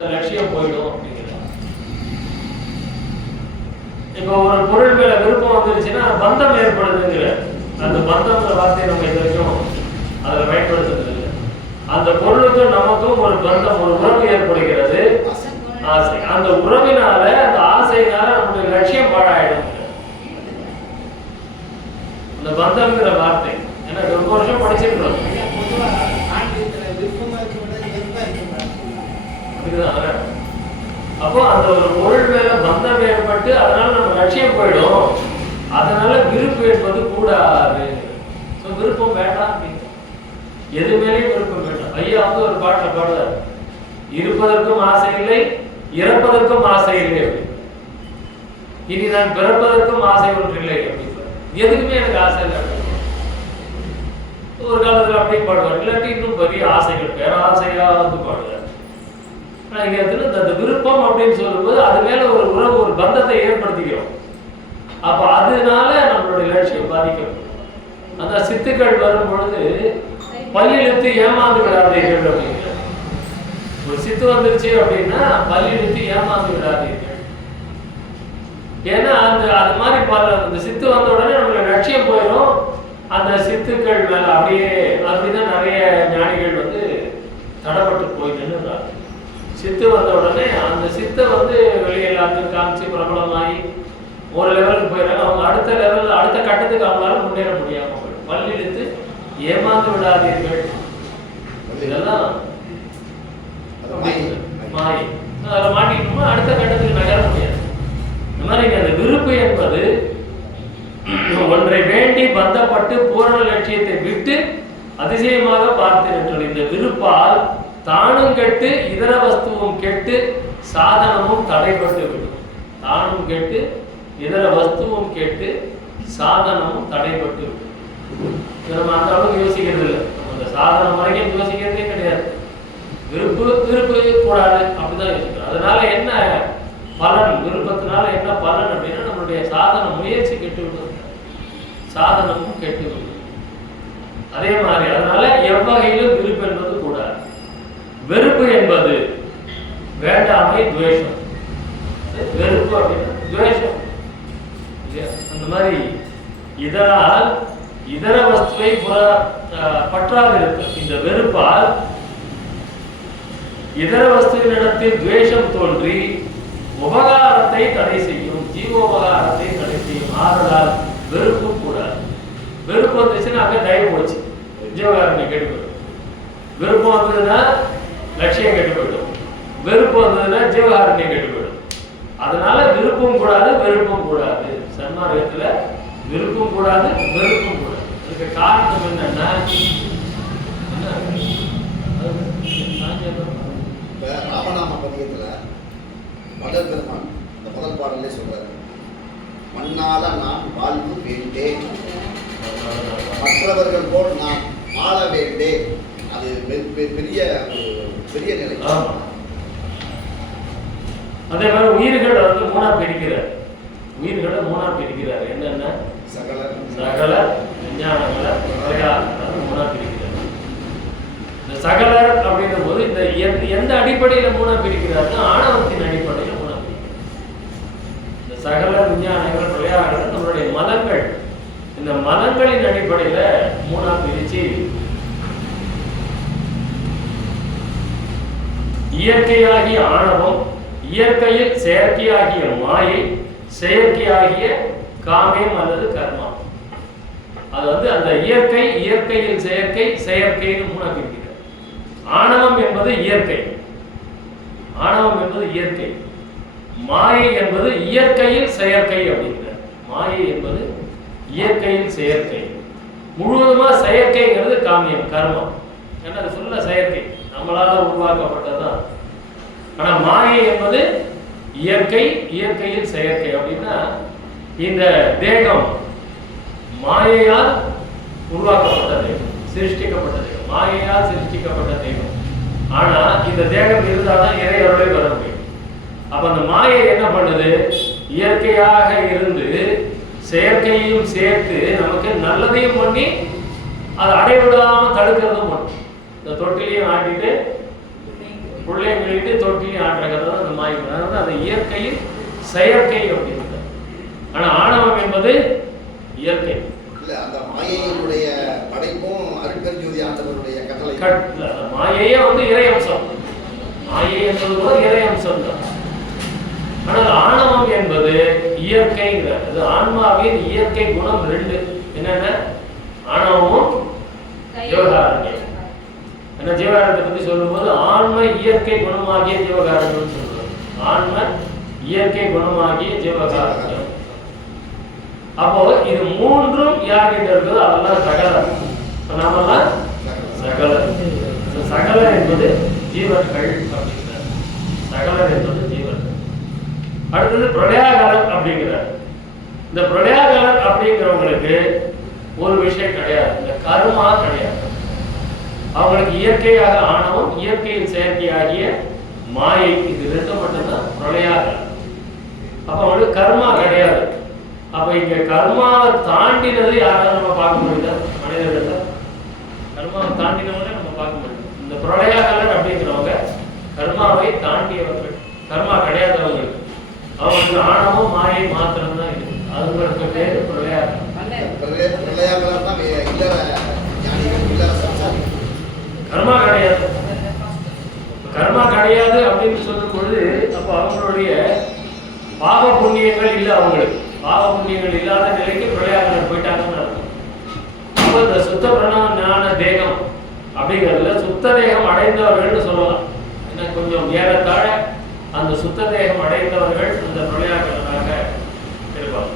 லட்சியம் போயிடும் அப்படிங்கிறது. இப்போ ஒரு பொருள் மேல விருப்பம் வந்துருச்சுன்னா பந்தம் ஏற்படுதுங்கிற அந்த பந்தம்ங்கிற வார்த்தையை நம்ம இது வரைக்கும் அதில் பயன்படுத்துறது இல்லை. அந்த பொருளுக்கும் நமக்கும் ஒரு பந்தம், ஒரு உறவு ஏற்படுகிறது, ஆசை. அந்த உறவினால அந்த ஆசையினால நம்முடைய லட்சியம் பாழாயிடும். இந்த பந்தம்ங்கிற வார்த்தை ஏன்னா ரொம்ப வருஷம் படிச்சிருக்கிறோம். அப்போ அந்த ஒரு பொருள் மேல பந்தம் ஏற்பட்டு அதனால நம்ம லட்சியம் போயிடும். அதனால விருப்பு என்பது கூடாது. விருப்பம் வேண்டாம், எது மேலேயும் விருப்பம் வேண்டாம். ஐயா வந்து ஒரு பாட்டுல பாடுறார், இருப்பதற்கும் ஆசை இல்லை, இறப்பதற்கும் ஆசை இல்லை அப்படி. இனி நான் பிறப்பதற்கும் ஆசை ஒன்றில்லை அப்படின்னு. எதுக்குமே எனக்கு ஆசை இல்லை. ஒரு காலத்துல அப்படியே பாடுவார். இல்லாட்டி இன்னும் பெரிய ஆசைகள், பேராசையா வந்து பாடுவார். அந்த விருப்பம் அப்படின்னு சொல்லும்போது அது மேல ஒரு உறவு, ஒரு பந்தத்தை ஏற்படுத்திக்கிறோம். அப்ப அதனால நம்மளுடைய லட்சியம் பாதிக்கப்படும். அந்த சித்துக்கள் வரும் பொழுது பல்லிழுத்து ஏமாந்து விடாதீர்கள் அப்படிங்கிற ஒரு சித்து வந்துருச்சு அப்படின்னா பல்லிழுத்து ஏமாந்து விடாதீர்கள். ஏன்னா அது மாதிரி அந்த சித்து வந்த உடனே நம்மளுடைய லட்சியம் போயிடும். அந்த சித்துக்கள் மேல அப்படிதான் நிறைய ஞானிகள் வந்து தடப்பட்டு போய் நின்றுறாங்க. சித்து வந்த உடனே அந்த சித்தை வந்து வெளியே எல்லாத்தையும் காமிச்சு பிரபலமாகி ஒரு லெவலுக்கு போயிடுறாங்க. அவங்க அடுத்த லெவல், அடுத்த கட்டத்துக்கு அவங்களால முன்னேற முடியாம போயிடும். பல்லிழுத்து ஏமாந்து விடாதீர்கள். இதெல்லாம் மாயை. அதில் மாட்டிக்கணுமா அடுத்த கட்டத்துக்கு நகர முடியாது. இந்த மாதிரி அந்த விருப்பு என்பது ஒன்றை வேண்டி பந்தப்பட்டு பூரண லட்சியத்தை விட்டு அதிசயமாக பார்த்தேன். இந்த விருப்பால் தானும் கெட்டு இதர வஸ்துவும் கெட்டு சாதனமும் தடைபட்டு விடும். தானும் கெட்டு இதர வஸ்துவும் கெட்டு சாதனமும் தடைபட்டு விடும். நம்ம அந்த அளவுக்கு யோசிக்கிறது இல்லை. நம்ம அந்த சாதனம் வரைக்கும் யோசிக்கிறதே கிடையாது. விருப்பு கூடாது அப்படிதான் யோசிக்கிறோம். அதனால என்ன பலன், விருப்பத்தினால என்ன பலன் அப்படின்னா நம்மளுடைய சாதன முயற்சி கெட்டு விடும், சாதனமும் கெட்டு விடும். அதே மாதிரி அதனால எவ்வகையிலும் விருப்பு என்பது கூடாது. வெறுப்பு என்பது வேண்டாமை, துவேஷம். வெறுப்பு அப்படின்னா துவேஷம். அந்த மாதிரி இதனால் இதர வஸ்துவை பற்றாது இருக்கு. இந்த வெறுப்பால் இதர வஸ்துவினிடத்தில் துவேஷம் தோன்றி உபகாரத்தை தடை செய்யும், ஜீவோபகாரத்தை தடை செய்யும். ஆதலால் வெறுப்பு கூடாது. வெறுப்பு வந்துச்சுன்னா அங்கே தயவு போச்சு, ஜீவகாரத்தை கெடுபடும். விருப்பம் வந்ததுன்னா லட்சியம் கெட்டுப்படும், வெறுப்பு வந்ததுன்னா ஜீவகாரண்யம் கெட்டுப்படும். அதனால விருப்பம் கூடாது, வெறுப்பும் கூடாது. சன்மார்க்கத்துல விருப்பம் கூடாது, வெறுப்பும் கூடாது. இதுக்கு காரணம் என்னன்னா ராமநாம பதிகத்துல வள்ளல் பெருமான் இந்த முதல் பாடலே சொல்றாரு, மண்ணால நான் வாழ்வு வேண்டேன், மற்றவர்கள் போல் நான் ஆள வேண்டேன். அது பெரிய நிலை. அதே மாதிரி உயிர்களை வந்து மூணா பிரிக்கிறார். உயிர்களை மூணா பிரிக்கிறார். என்னென்ன? சகல, விஞ்ஞானங்களை, மூணா பிரிக்கிறார். இந்த சகலர் அப்படின்ற போது இந்த எந்த அடிப்படையில மூணா பிரிக்கிறாருன்னா ஆணவத்தின் அடிப்படையில மூணா பிரிக்கிறார். இந்த சகல விஞ்ஞானங்கள், விளையாடுகள் நம்மளுடைய மதங்கள், இந்த மதங்களின் அடிப்படையில மூணா பிரிச்சு இயற்கையாகிய ஆணவம், இயற்கையில் செயற்கையாகிய மாயை, செயற்கையாகிய காமியம் அல்லது கர்மா. அது வந்து அந்த இயற்கையில் செயற்கை, செயற்கைன்னு மூணா பிரிக்கிறார். ஆணவம் என்பது இயற்கை, ஆணவம் என்பது இயற்கை. மாயை என்பது இயற்கையில் செயற்கை அப்படிங்கிறார். மாயை என்பது இயற்கையில் செயற்கை. முழுவதுமா செயற்கைங்கிறது காமியம், கர்மம். ஏன்னா அது சொல்ல செயற்கை, நம்மளால உருவாக்கப்பட்டதுதான். ஆனா மாயை என்பது இயற்கை, இயற்கையில் செயற்கை. அப்படின்னா இந்த தேகம் மாயையால் உருவாக்கப்பட்ட தேகம், சிருஷ்டிக்கப்பட்ட தேகம், மாயையால் சிருஷ்டிக்கப்பட்ட தேகம். ஆனா இந்த தேகம் இருந்தால்தான் இறை அருளை பெற முடியும். அப்ப அந்த மாயை என்ன பண்ணுது? இயற்கையாக இருந்து செயற்கையையும் சேர்த்து நமக்கு நல்லதையும் பண்ணி அதை அடைவிடாம தடுக்கிறதும் பண்ணும். இந்த தொட்டிலையும் ஆட்டிட்டு பிள்ளைங்களுக்கு தொட்டிலையும் ஆடுற கதை தான் அந்த மாயை. அதாவது அது இயற்கையில் செயற்கை அப்படின்றது. ஆனா ஆணவம் என்பது இயற்கை. இல்ல அந்த மாயையினுடைய படைப்பும் அருட்பெருஞ்சோதி ஆண்டவருடைய கட்டளை. மாயையே வந்து இறை அம்சம். மாயை என்பது கூட இறை அம்சம் தான். ஆனால் ஆணவம் என்பது இயற்கைங்கிற அது ஆன்மாவின் இயற்கை குணம் ரெண்டு. என்னென்ன? ஆணவமும் ஜீவகாரண்யம். என்ன ஜீவகாரண்யத்தை பத்தி சொல்லும்போது ஆன்ம இயற்கை குணமாகிய ஜீவகாரண்யம் சொல்றோம். ஆன்ம இயற்கை குணமாகிய ஜீவகாரண்யம். அப்போ இது மூன்றும் யார்கிட்ட இருக்குதோ அதெல்லாம் சகலர். நாமெல்லாம் சகலர். சகலர் என்பது ஜீவர்கள் அப்படிங்கிறார். சகலர் என்பது ஜீவர்கள். அடுத்தது பிரளயாகலர் அப்படிங்கிறார். இந்த பிரளயாகலர் அப்படிங்கிறவங்களுக்கு ஒரு விஷயம் கிடையாது, இந்த கர்மா கிடையாது. அவங்களுக்கு இயற்கையாக ஆணவம், இயற்கையின் செயற்கையாகிய மாயை, இது ரெண்டு மட்டும்தான் பிரளயாகலர். அப்ப அவங்களுக்கு கர்மா கிடையாது. அப்ப இங்க கர்மாவை தாண்டினது யாராவது நம்ம பார்க்க முடியுதா? மனிதர்கள் கர்மாவை தாண்டினவங்க நம்ம பார்க்க முடியும். இந்த பிரளயாகலர் அப்படிங்கிறவங்க கர்மாவை தாண்டியவர்கள், கர்மா கிடையாதவங்களுக்கு. அவங்களுக்கு ஆணவம் மாயை மாத்திரம் தான் இருக்கு. அவங்களுக்கு பேரு பிரளயாகலர். பிரளயாகலர் தான் இல்லற ஞானிகள், இல்லற சம்சாரிகள். கர்மா கிடையாது. கர்மா கிடையாது அப்படின்னு சொல்லும் பொழுது அப்ப அவங்களுடைய பாவ புண்ணியங்கள் இல்லை. அவங்களுக்கு பாவ புண்ணியங்கள் இல்லாத நிலைக்கு பிரளயாகலர் போயிட்டாங்கன்னு அர்த்தம். அப்போ இந்த சுத்த பிரணவ ஞான தேகம் அப்படிங்கிறதுல சுத்த தேகம் அடைந்தவர்கள்னு சொல்லலாம். ஏன்னா கொஞ்சம் ஏறத்தாழ அந்த சுத்த தேகம் அடைந்தவர்கள் அந்த பிரளயாகலராக இருப்பாங்க.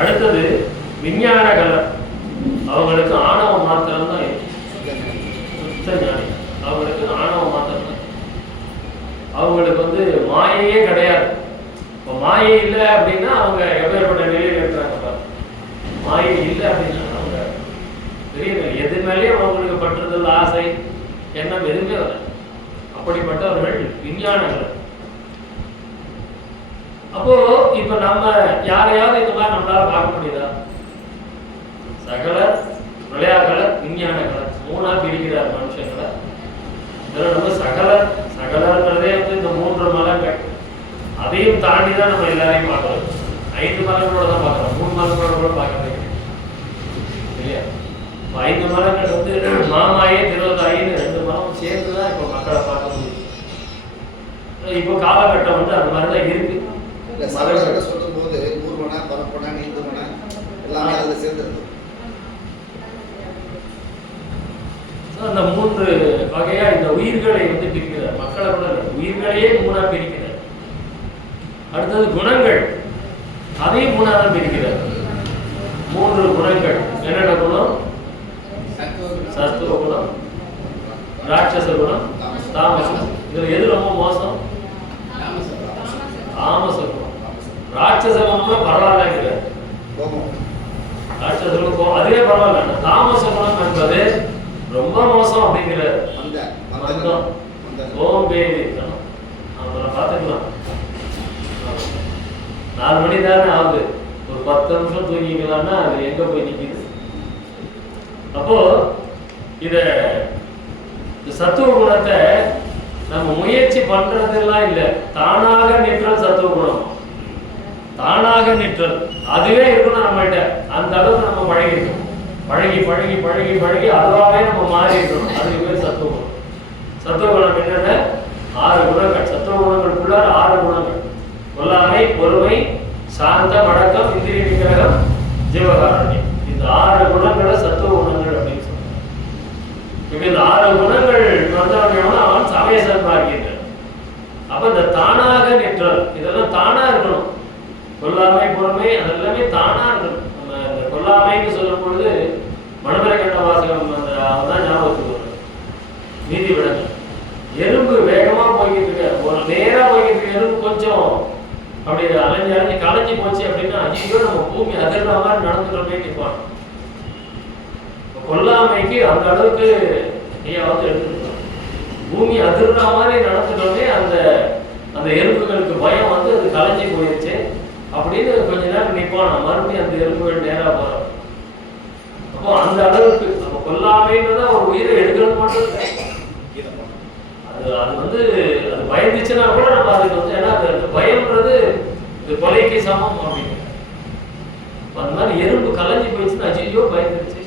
அடுத்தது விஞ்ஞானகலர். அவங்களுக்கு ஆணவம் மாத்திரம் தான் இருக்கு. சுத்த ஞானி அவங்களுக்கு ஆணவம் மாத்திரம் தான். அவங்களுக்கு வந்து மாயையே கிடையாது. இப்போ மாயை இல்லை அப்படின்னா அவங்க எப்பேற்பட்ட நிலையில் இருக்கிறாங்க. மாயை இல்லை அப்படின்னா அவங்க பெரிய நிலை, எது மேலேயும் அவங்களுக்கு பற்றுதல், ஆசை, எண்ணம் எதுவுமே வர. அப்படிப்பட்டவர்கள் விஞ்ஞானங்கள். அப்போ இப்ப நம்ம யாரையாவது இந்த மாதிரி நம்மளால பார்க்க முடியுதா? சகலர், பிரளயாகலர், விஞ்ஞானகலர் மூணா பிரிக்கிறார் மனுஷங்களை. இதெல்லாம் நம்ம சகலர், சகலர்ன்றதே வந்து இந்த 3 மலங்கள். அதையும் தாண்டி தான் நம்ம எல்லாரையும் பார்க்கலாம். 5 மலங்களோட தான் பார்க்கலாம், 3 மலங்களோட கூட பார்க்கறது இல்லையா? 5 மலங்கள் வந்து மாமாயே திருவதாயின்னு 2 மலம் சேர்ந்து தான் இப்போ மக்களை பார்க்க முடியும். இப்போ காலகட்டம் வந்து அந்த மாதிரி தான் இருக்கு. மலர்கள் சொல்லும் போது ஊர்வன, பரப்பன, நீந்துவன எல்லாமே அதில் சேர்ந்துருக்கு. அந்த 3 வகையா இந்த உயிர்களை வந்து பிரிக்கிறார். மக்களை கூட உயிர்களையே 3ஆ பிரிக்கிறார். அடுத்தது குணங்கள், அதையும் 3ஆ தான் பிரிக்கிறார். 3 குணங்கள். என்னென்ன குணம்? சத்துவ குணம், ராட்சச குணம், தாமசம். இதுல எது ரொம்ப மோசம்? தாமச குணம். ராட்சச குணம்னா பரவாயில்ல, ராட்சச குணம் அதுவே பரவாயில்ல. தாமச குணம் என்பது ரொம்ப மோசம் அப்படிங்கிற சோம்பேறி. அப்புறம் பார்த்துக்கலாம், 4 மணி தானே ஆகுது, ஒரு 10 நிமிஷம் தூங்கிக்கலாம்னா அது எங்க போய் நிற்கிது? அப்போ இத சத்துவ குணத்தை நம்ம முயற்சி பண்றதெல்லாம் இல்லை, தானாக நிற்றல் சத்துவ குணம். தானாக நிற்றல் அதுவே இருக்கணும் நம்மகிட்ட. அந்த அளவுக்கு நம்ம பழகிருக்கோம். பழகி பழகி பழகி பழகி அதுவாகவே நம்ம மாறி இருக்கணும். அதுக்கு பேர் சத்துவ குணம். சத்துவ குணம் என்னென்ன? 6 குணங்கள். சத்துவ குணங்களுக்குள்ள 6 குணங்கள்: கொல்லாமை, பொறுமை, சாந்தம், அடக்கம், இந்திரிய நிகிரகம், ஜீவகாரண்யம். இந்த 6 குணங்களை சத்துவ குணங்கள் அப்படின்னு சொல்றாங்க. இப்ப இந்த 6 குணங்கள் வந்தவங்க அவன் சமய சன்மார்க்கியங்கள். அப்ப இந்த தானாக நிற்றல் இதெல்லாம் தானா இருக்கணும். கொல்லாமை, பொறுமை அதெல்லாமே தானா இருக்கணும். நம்ம இந்த கொல்லாமைன்னு சொல்லும் பொழுது மனதில கண்ட வாசகம் அவதான் ஞாபகத்துக்கு வரும். நீதி விடங்கள். எறும்பு வேகமா போய்கிட்டு இருக்க, ஒரு நேரா போய்கிட்டு இருக்க எறும்பு கொஞ்சம் அப்படி அலைஞ்சு அலைஞ்சு கலைஞ்சி போச்சு அப்படின்னா ஐயோ நம்ம பூமி அதிர்ற மாதிரி நடந்துட்டோமே நிற்பான். கொல்லாமைக்கு அந்த அளவுக்கு நீங்க வந்து எடுத்துருக்கோம். பூமி அதிர்ற மாதிரி நடந்துட்டோமே அந்த அந்த எறும்புகளுக்கு பயம் வந்து அது கலைஞ்சி போயிடுச்சு அப்படின்னு கொஞ்ச நேரம் நிற்பான். மறுபடியும் அந்த எறும்புகள் நேராக போறோம். அப்போ அந்த அளவுக்கு நம்ம கொல்லாமைன்றத ஒரு உயிரை எடுக்கிறது மட்டும் இல்லை, அது வந்து வந்து அது பயந்துச்சுன்னா கூட நம்ம அதுக்கு வந்து ஏன்னா அந்த பயம்ன்றது இந்த கொலைக்கு சமம் அப்படின்னு. அந்த மாதிரி எறும்பு கலைஞ்சி போயிடுச்சுன்னா அஜியோ பயந்துருச்சு.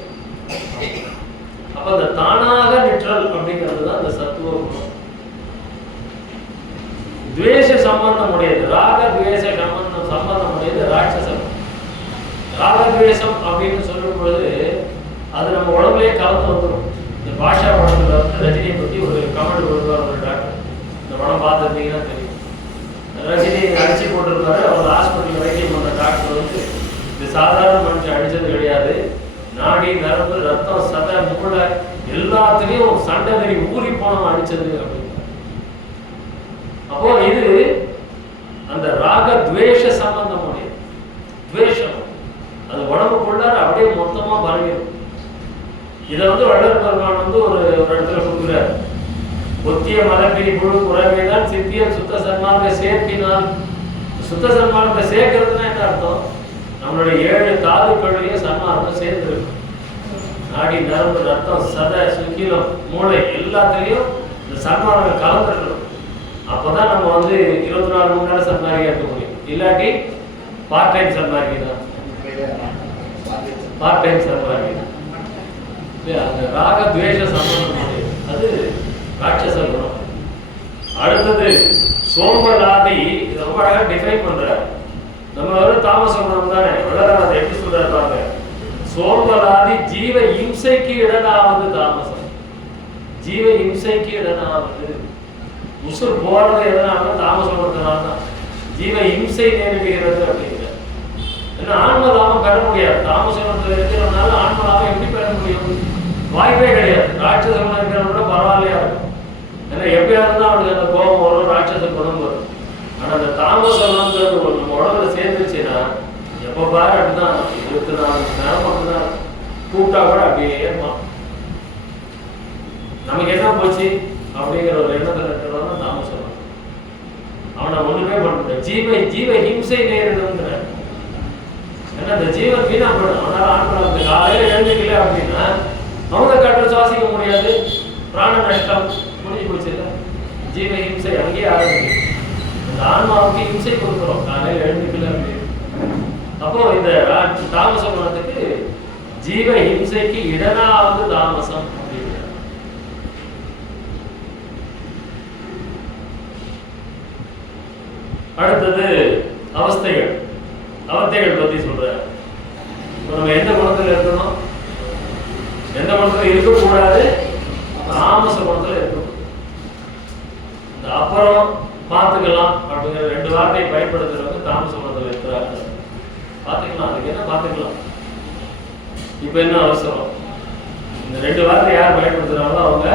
அப்ப அந்த தானாக நிற்றல் அப்படிங்கிறது தான் அந்த சத்துவ குணம். துவேஷ சம்பந்தம் உடையது, ராக துவேஷ சம்பந்தம் உடையது ராட்சசம். ராகத்வேஷம் அப்படின்னு சொல்லும் பொழுது அது நம்ம உடம்புலயே கலந்து வந்துடும். இந்த பாஷா படத்துல வந்து ரஜினியை பத்தி ஒரு கமெண்ட் கொடுப்பார் ஒரு டாக்டர். இந்த படம் பார்த்துருந்தீங்கன்னா தெரியும். ரஜினி அடிச்சு போட்டிருப்பாரு. அவர் ஹாஸ்பிட்டல் வைத்தியம் பண்ற டாக்டர் வந்து இது சாதாரண மனுஷன் அடிச்சது கிடையாது, நாடி நரம்பு ரத்தம் சதை மூளை எல்லாத்துலேயும் சண்டை நெறி ஊறி போனவன் அடிச்சது அப்படின்னு. அப்போ இது அந்த ராக துவேஷ சம்பந்தம் உடைய துவேஷம் அது உடம்புக்குள்ளார அப்படியே மொத்தமா பரவிடும். இதை வந்து வள்ளல் பெருமான் வந்து ஒரு இடத்துல கொடுக்குறாரு. ஒத்திய மரபிரி முழு குறைவைதான் சித்தியம் சுத்த சன்மார்க்க சேர்ப்பினால். சுத்த சன்மார்க்கத்தை சேர்க்கறதுன்னா என்ன அர்த்தம்? நம்மளுடைய 7 தாதுக்களையும் சன்மார்க்கம் சேர்ந்துருக்கு. நாடி நரம்பு ரத்தம் சதை சுக்கிலம் மூளை எல்லாத்துலேயும் இந்த சன்மார்க்கம் கலந்துருக்கணும். அப்போதான் நம்ம வந்து 24 மணி நேரம் சன்மார்க்கியா இருக்க முடியும். இல்லாட்டி பார்ட் டைம் சன்மார்க்கி தான். பார்ட் டைம் சன்மார்க்கி தான். அந்த ராக துவேஷ சம்பந்தம் அது ராட்சச குணம். அடுத்தது சோம்பலாதி. ரொம்ப அழகா டிஃபைன் பண்றாரு. நம்ம வெறும் தாமச குணம் தானே. வள்ளலார் அதை எப்படி சொல்றாரு பாருங்க. சோம்பலாதி ஜீவ இம்சைக்கு இடனாவது தாமசம். ஜீவ இம்சைக்கு இடனாவது உசுர் போறது எதனால தாமச குணத்தினால தான். ஜீவ இம்சை நேரிடுகிறது அப்படிங்கிற. ஏன்னா ஆன்ம லாபம் பெற முடியாது. தாமச குணத்தில் இருக்கிறதுனால ஆன்ம லாபம் எப்படி பெற முடியும்? வாய்ப்பே கிடையாது. ராட்சச குணம் இருக்கிறவங்க பரவாயில்லையா இருக்கும். ஏன்னா எப்பயாவது தான் அவனுக்கு அந்த கோபம் வரும், ராட்சச குணம் வரும். ஆனா அந்த தாமச குணம்ன்றது நம்ம உடம்புல சேர்ந்துச்சுன்னா எப்போ பாரு அப்படிதான் 24 மணி நேரம் அப்படிதான். கூப்பிட்டா கூட அப்படியே ஏற்பான். நமக்கு என்ன போச்சு அப்படிங்கிற ஒரு எண்ணத்தில் இருக்கிறவங்க தாமச குணம். அவனை ஒண்ணுமே பண்ண முடியாது. ஜீவ ஹிம்சை நேரிடுங்கிற. ஏன்னா இந்த ஜீவன் வீணா போடும். அவனால ஆண்கள் காலையில எழுந்துக்கல அப்படின்னா அவங்க காற்று சுவாசிக்க முடியாது. பிராண நஷ்டம் முடிஞ்சு போச்சு. இல்லை ஜீவ ஹிம்சை அங்கேயே ஆரம்பிக்கும். இந்த ஆன்மாவுக்கு ஹிம்சை கொடுக்குறோம் காலையில் எழுந்துக்கல அப்படின்னு. அப்போ இந்த தாமச குணத்துக்கு ஜீவ ஹிம்சைக்கு இடனாவது தாமசம் அப்படின்னு. அடுத்தது அவஸ்தைகள். அவஸ்தைகள் பத்தி சொல்ற. நம்ம எந்த குணத்துல இருக்கணும், எந்த குணத்துல இருக்கக்கூடாது? தாமச குணத்துல இருக்கணும். இந்த அப்புறம் பார்த்துக்கலாம் அப்படிங்கிற 2 வார்த்தையை பயன்படுத்துறவங்க தாமச குணத்துல இருக்கிறாங்க. பார்த்துக்கலாம், அதுக்கு என்ன பார்த்துக்கலாம், இப்ப என்ன அவசரம்? இந்த 2 வார்த்தை யார் பயன்படுத்துறாங்களோ அவங்க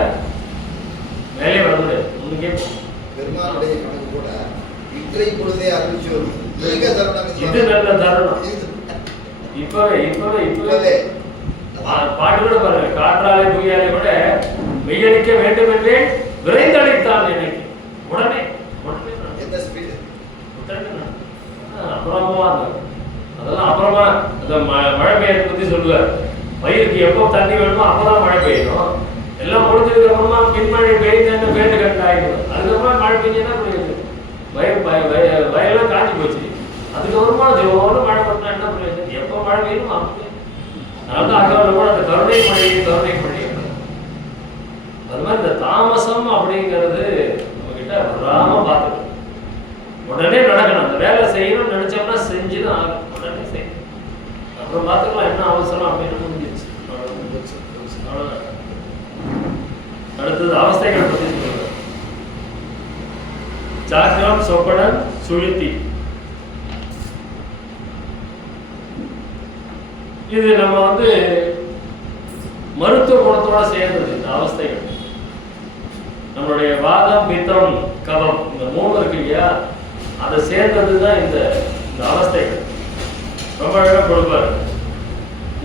மேலே வர முடியாது. உங்களுக்கே பெருமாளுடைய கணக்கு கூட இன்றை பொழுதே அறிவிச்சு வரும். இது நல்ல தருணம். இப்பவே பாட்டு கூட பாருங்க. காற்றாலே புயலே கூட வெய்யடிக்க வேண்டும் என்றே விரைந்தளித்தான் எனக்கு. உடனே அப்புறமா அதெல்லாம் அப்புறமா அந்த மழை பெய்யறதை பத்தி சொல்லுவார். பயிருக்கு எப்போ தண்ணி வேணுமோ அப்பதான் மழை பெய்யணும். எல்லாம் முடிஞ்சதுக்கு அப்புறமா பின்மழை பெய்யுதுன்னு பேட்டு கட்டு ஆகிடும். அதுக்கப்புறம் மழை பெய்ஞ்சுன்னா வயலாம் காஞ்சி போச்சு. அதுக்கப்புறமா ஜோரம் மழை பண்ணா என்ன பிரயோஜனம்? எப்போ மழை பெய்யணும் அப்போ. அதனால அகவலில் கூட அந்த கருணை மழை அது மாதிரி இந்த தாமசம் அப்படிங்கிறது நம்ம கிட்ட வராம பார்த்துக்கணும். உடனே நடக்கணும். அந்த வேலை செய்யணும்னு நினைச்சோம்னா செஞ்சுதான் ஆகும். உடனே செய்யணும். அப்புறம் பார்த்துக்கலாம் என்ன அவசரம் அப்படின்னு முடிஞ்சிச்சு. அடுத்தது அவஸ்தைகள் பத்தி சொல்லுங்க. ஜாக்கிரம் சொப்பனம் சுழுத்தி. இது நம்ம வந்து மருத்துவ குணத்தோட சேர்ந்தது. இந்த அவஸ்தைகள் நம்மளுடைய வாதம் பித்தம் கபம் இந்த 3 இருக்கு இல்லையா, அதை சேர்ந்ததுதான் இந்த அவஸ்தைகள். ரொம்ப அழகா கொடுப்பாரு.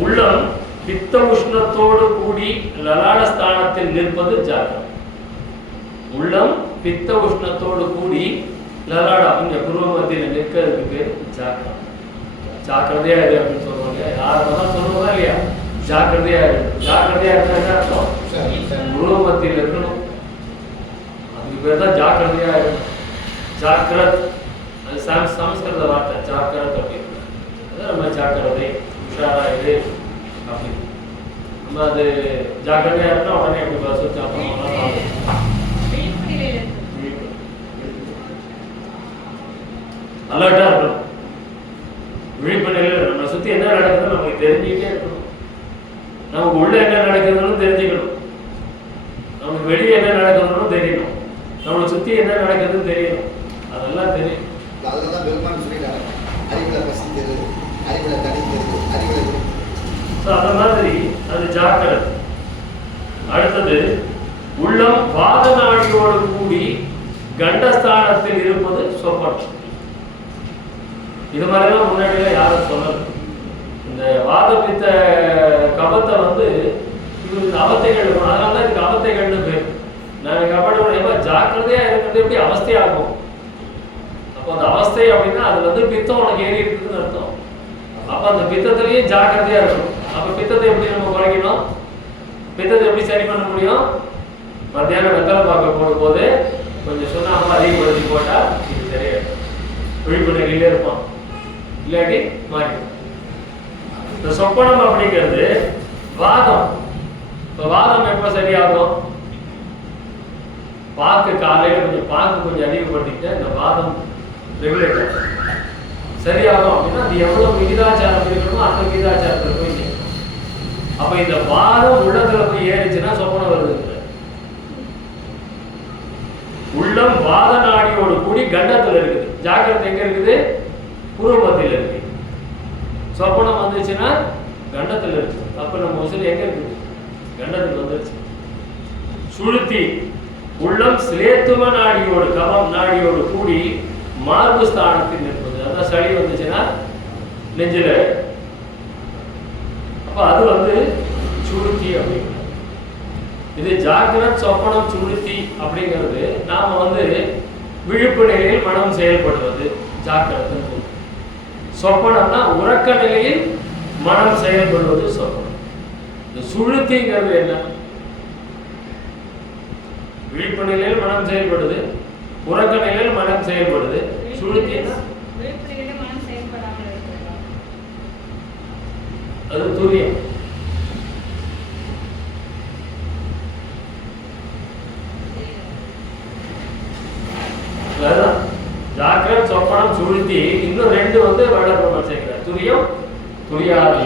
உள்ளம் பித்த உஷ்ணத்தோடு கூடி லலாடஸ்தானத்தில் நிற்பது ஜாக்கிரம். உள்ளம் பித்த உஷ்ணத்தோடு கூடி லலாடம் இங்க புருவ மத்தியில் நிற்கிறதுக்கு பேர் ஜாக்கிரம். ஜாக்கிரதையா இரு அப்படின்னு சொல்லுவாங்க. யாருன்னா சொல்லுவாங்க இல்லையா, ஜாக்கிரதையா இருக்கு. ஜாக்கிரதையா இருந்தா என்ன அர்த்தம்? புருவ மத்தியில் இருக்கணும். இதுக்கு பேர் தான் ஜாக்கிரதையா இருக்கும். ஜாக்கிரத், அது சமஸ்கிருத வார்த்தை ஜாக்கிரத் அப்படின்னு. அதான் நம்ம ஜாக்கிரதை, உஷாரா இது அப்படின்னு. நம்ம அது ஜாக்கிரதையா இருந்தால் உடனே அப்படி பஸ் சாப்பிடணும். அலர்ட்டா இருக்கணும். விழிப்பு நிலையில் நம்ம சுத்தி என்ன நடக்குதுன்னு நமக்கு தெரிஞ்சுக்கிட்டே இருக்கணும். நமக்கு உள்ள என்ன நடக்குதுன்னு தெரிஞ்சுக்கணும், நமக்கு வெளியே என்ன நடக்குதுன்னு தெரியணும், நம்மளை சுத்தி என்ன நடக்குதுன்னு தெரியணும். அதெல்லாம் தெரியும். அதெல்லாம் பெருமான் சொல்லிட்டாங்க, அறிவுல பசிக்கிறது, அறிவுல தனிக்கிறது, அறிவுல. ஸோ அந்த மாதிரி அது ஜாக்கிரதை. அடுத்தது உள்ளம் வாத நாடியோடு கூடி கண்டஸ்தானத்தில் இருப்பது சொப்பனம். இது மாதிரிலாம் முன்னாடியெல்லாம் யாரும் சொல்லலை. இந்த வாதப்பித்த கபத்தை வந்து இது அவத்தைகள், அதனால தான் இதுக்கு அவத்தைகள்னு பேர். நான் கபட ஜாக்கிரதையா இருக்கிறது எப்படி அவஸ்தையாகும். அப்போ அந்த அவஸ்தை அப்படின்னா அது வந்து பித்தம் உனக்கு ஏறி இருக்குதுன்னு அர்த்தம். அப்போ அந்த பித்தத்திலேயே ஜாக்கிரதையா இருக்கணும். அப்போ பித்தத்தை எப்படி நம்ம குறைக்கணும், பித்தத்தை எப்படி சரி பண்ண முடியும்? மத்தியானம் வெத்தலை பார்க்க போடும்போது கொஞ்சம் சுண்ணாம்பு அதிகப்படுத்தி போட்டால் இது தெரியாது, விழிப்பு நிலையிலே இருப்பான். இல்லாட்டி மாறி இந்த சொப்பனம் அப்படிங்கிறது வாதம். இப்போ வாதம் எப்போ சரியாகும்? பாக்கு காலையில் கொஞ்சம் அதிகப்படுத்திட்டு இந்த வாதம் ரெகுலேட்டர் சரியாகும் அப்படின்னா அது எவ்வளவு விகிதாச்சாரம் இருக்கணுமோ அந்த விகிதாச்சாரத்தில் போய் நிற்கும். அப்போ இந்த வாதம் உள்ளத்துல போய் ஏறிச்சுன்னா சொப்பனம் வருது. உள்ளம் வாத நாடியோடு கூடி கண்டத்தில் இருக்குது. ஜாக்கிரதை எங்க இருக்குது? பூர்வமத்தியில் இருக்கு. சொப்பனம் வந்துச்சுன்னா கண்டத்தில் இருக்கு. அப்ப நம்ம உசுறு எங்க இருக்குது? கண்டத்துக்கு வந்துருச்சு. சுளுத்தி உள்ளம் சிலேத்தும நாடியோடு கவம் நாடியோடு கூடி மார்பு ஸ்தானத்தில் நிற்பது. அதான் சளி வந்துச்சுன்னா நெஞ்சில. அப்ப அது வந்து சுளுத்தி அப்படிங்கிறது. இது ஜாக்கிரத், சொப்பனம், சுளுத்தி அப்படிங்கிறது நாம வந்து விழிப்பு நிலையில் மனம் செயல்படுவது ஜாக்கிரத். சொப்பனம்னா உறக்க நிலையில் மனம் செயல்படுவது சொப்பனம். இந்த சுளுத்திங்கிறது என்ன? விழிப்பு நிலையில் மனம் செயல்படுது, உறக்க நிலையில் மனம் செயல்படுது. சுளுத்தி அது துரியம். ஜாக்கிரத், சொப்பனம், சுளுத்தி. இன்னும் ரெண்டு வந்து வளர்ப்பவர் சேர்க்கிறார், துரியம், துரியாதி.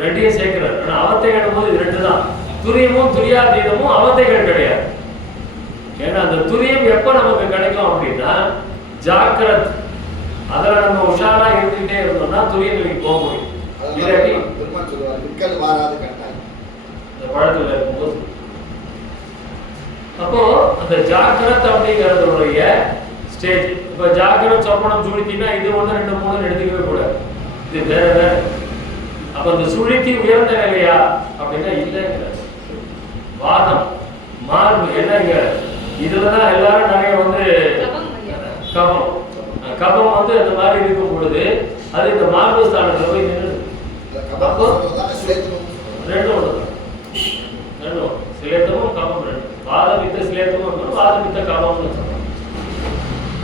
ரெண்டையும் சேர்க்கிறார். ஆனா அவத்தைகள் போது இது ரெண்டு தான். துரியமும் துரியாதீதமும் அவத்தைகள் கிடையாது. ஏன்னா அந்த துரியம் எப்ப நமக்கு கிடைக்கும் அப்படின்னா ஜாக்கிரத், அதுல நம்ம உஷாரா இருந்துகிட்டே இருந்தோம்னா துரிய நிலைக்கு போக முடியும். இல்லாட்டி இந்த பழத்துல இருக்கும்போது அப்போ அந்த ஜாக்கிரத் அப்படிங்கிறதுடைய ஸ்டேஜ். இப்ப ஜாக்கிரத், சொப்பனம், சுளுத்தினா இது 1 2 3 எடுத்துக்கவே கூடாது. இது வேற வேற. அப்ப அந்த சுளுத்தி உயர்ந்த நிலையா அப்படின்னா இல்லைங்கிற. வாதம், மார்பு என்னங்க, இதுலதான் எல்லாரும் நிறைய வந்து கபம். கபம் வந்து அந்த மாதிரி இருக்கும் பொழுது அது இந்த மார்பு ஸ்தானத்துல போய் நின்று. அப்போ ரெண்டும் ஒன்று, ரெண்டும் சிலேத்தமும் கபம் ரெண்டு. வாதபித்த சிலேத்தமும் வாதபித்த கபம்னு சொல்றோம்.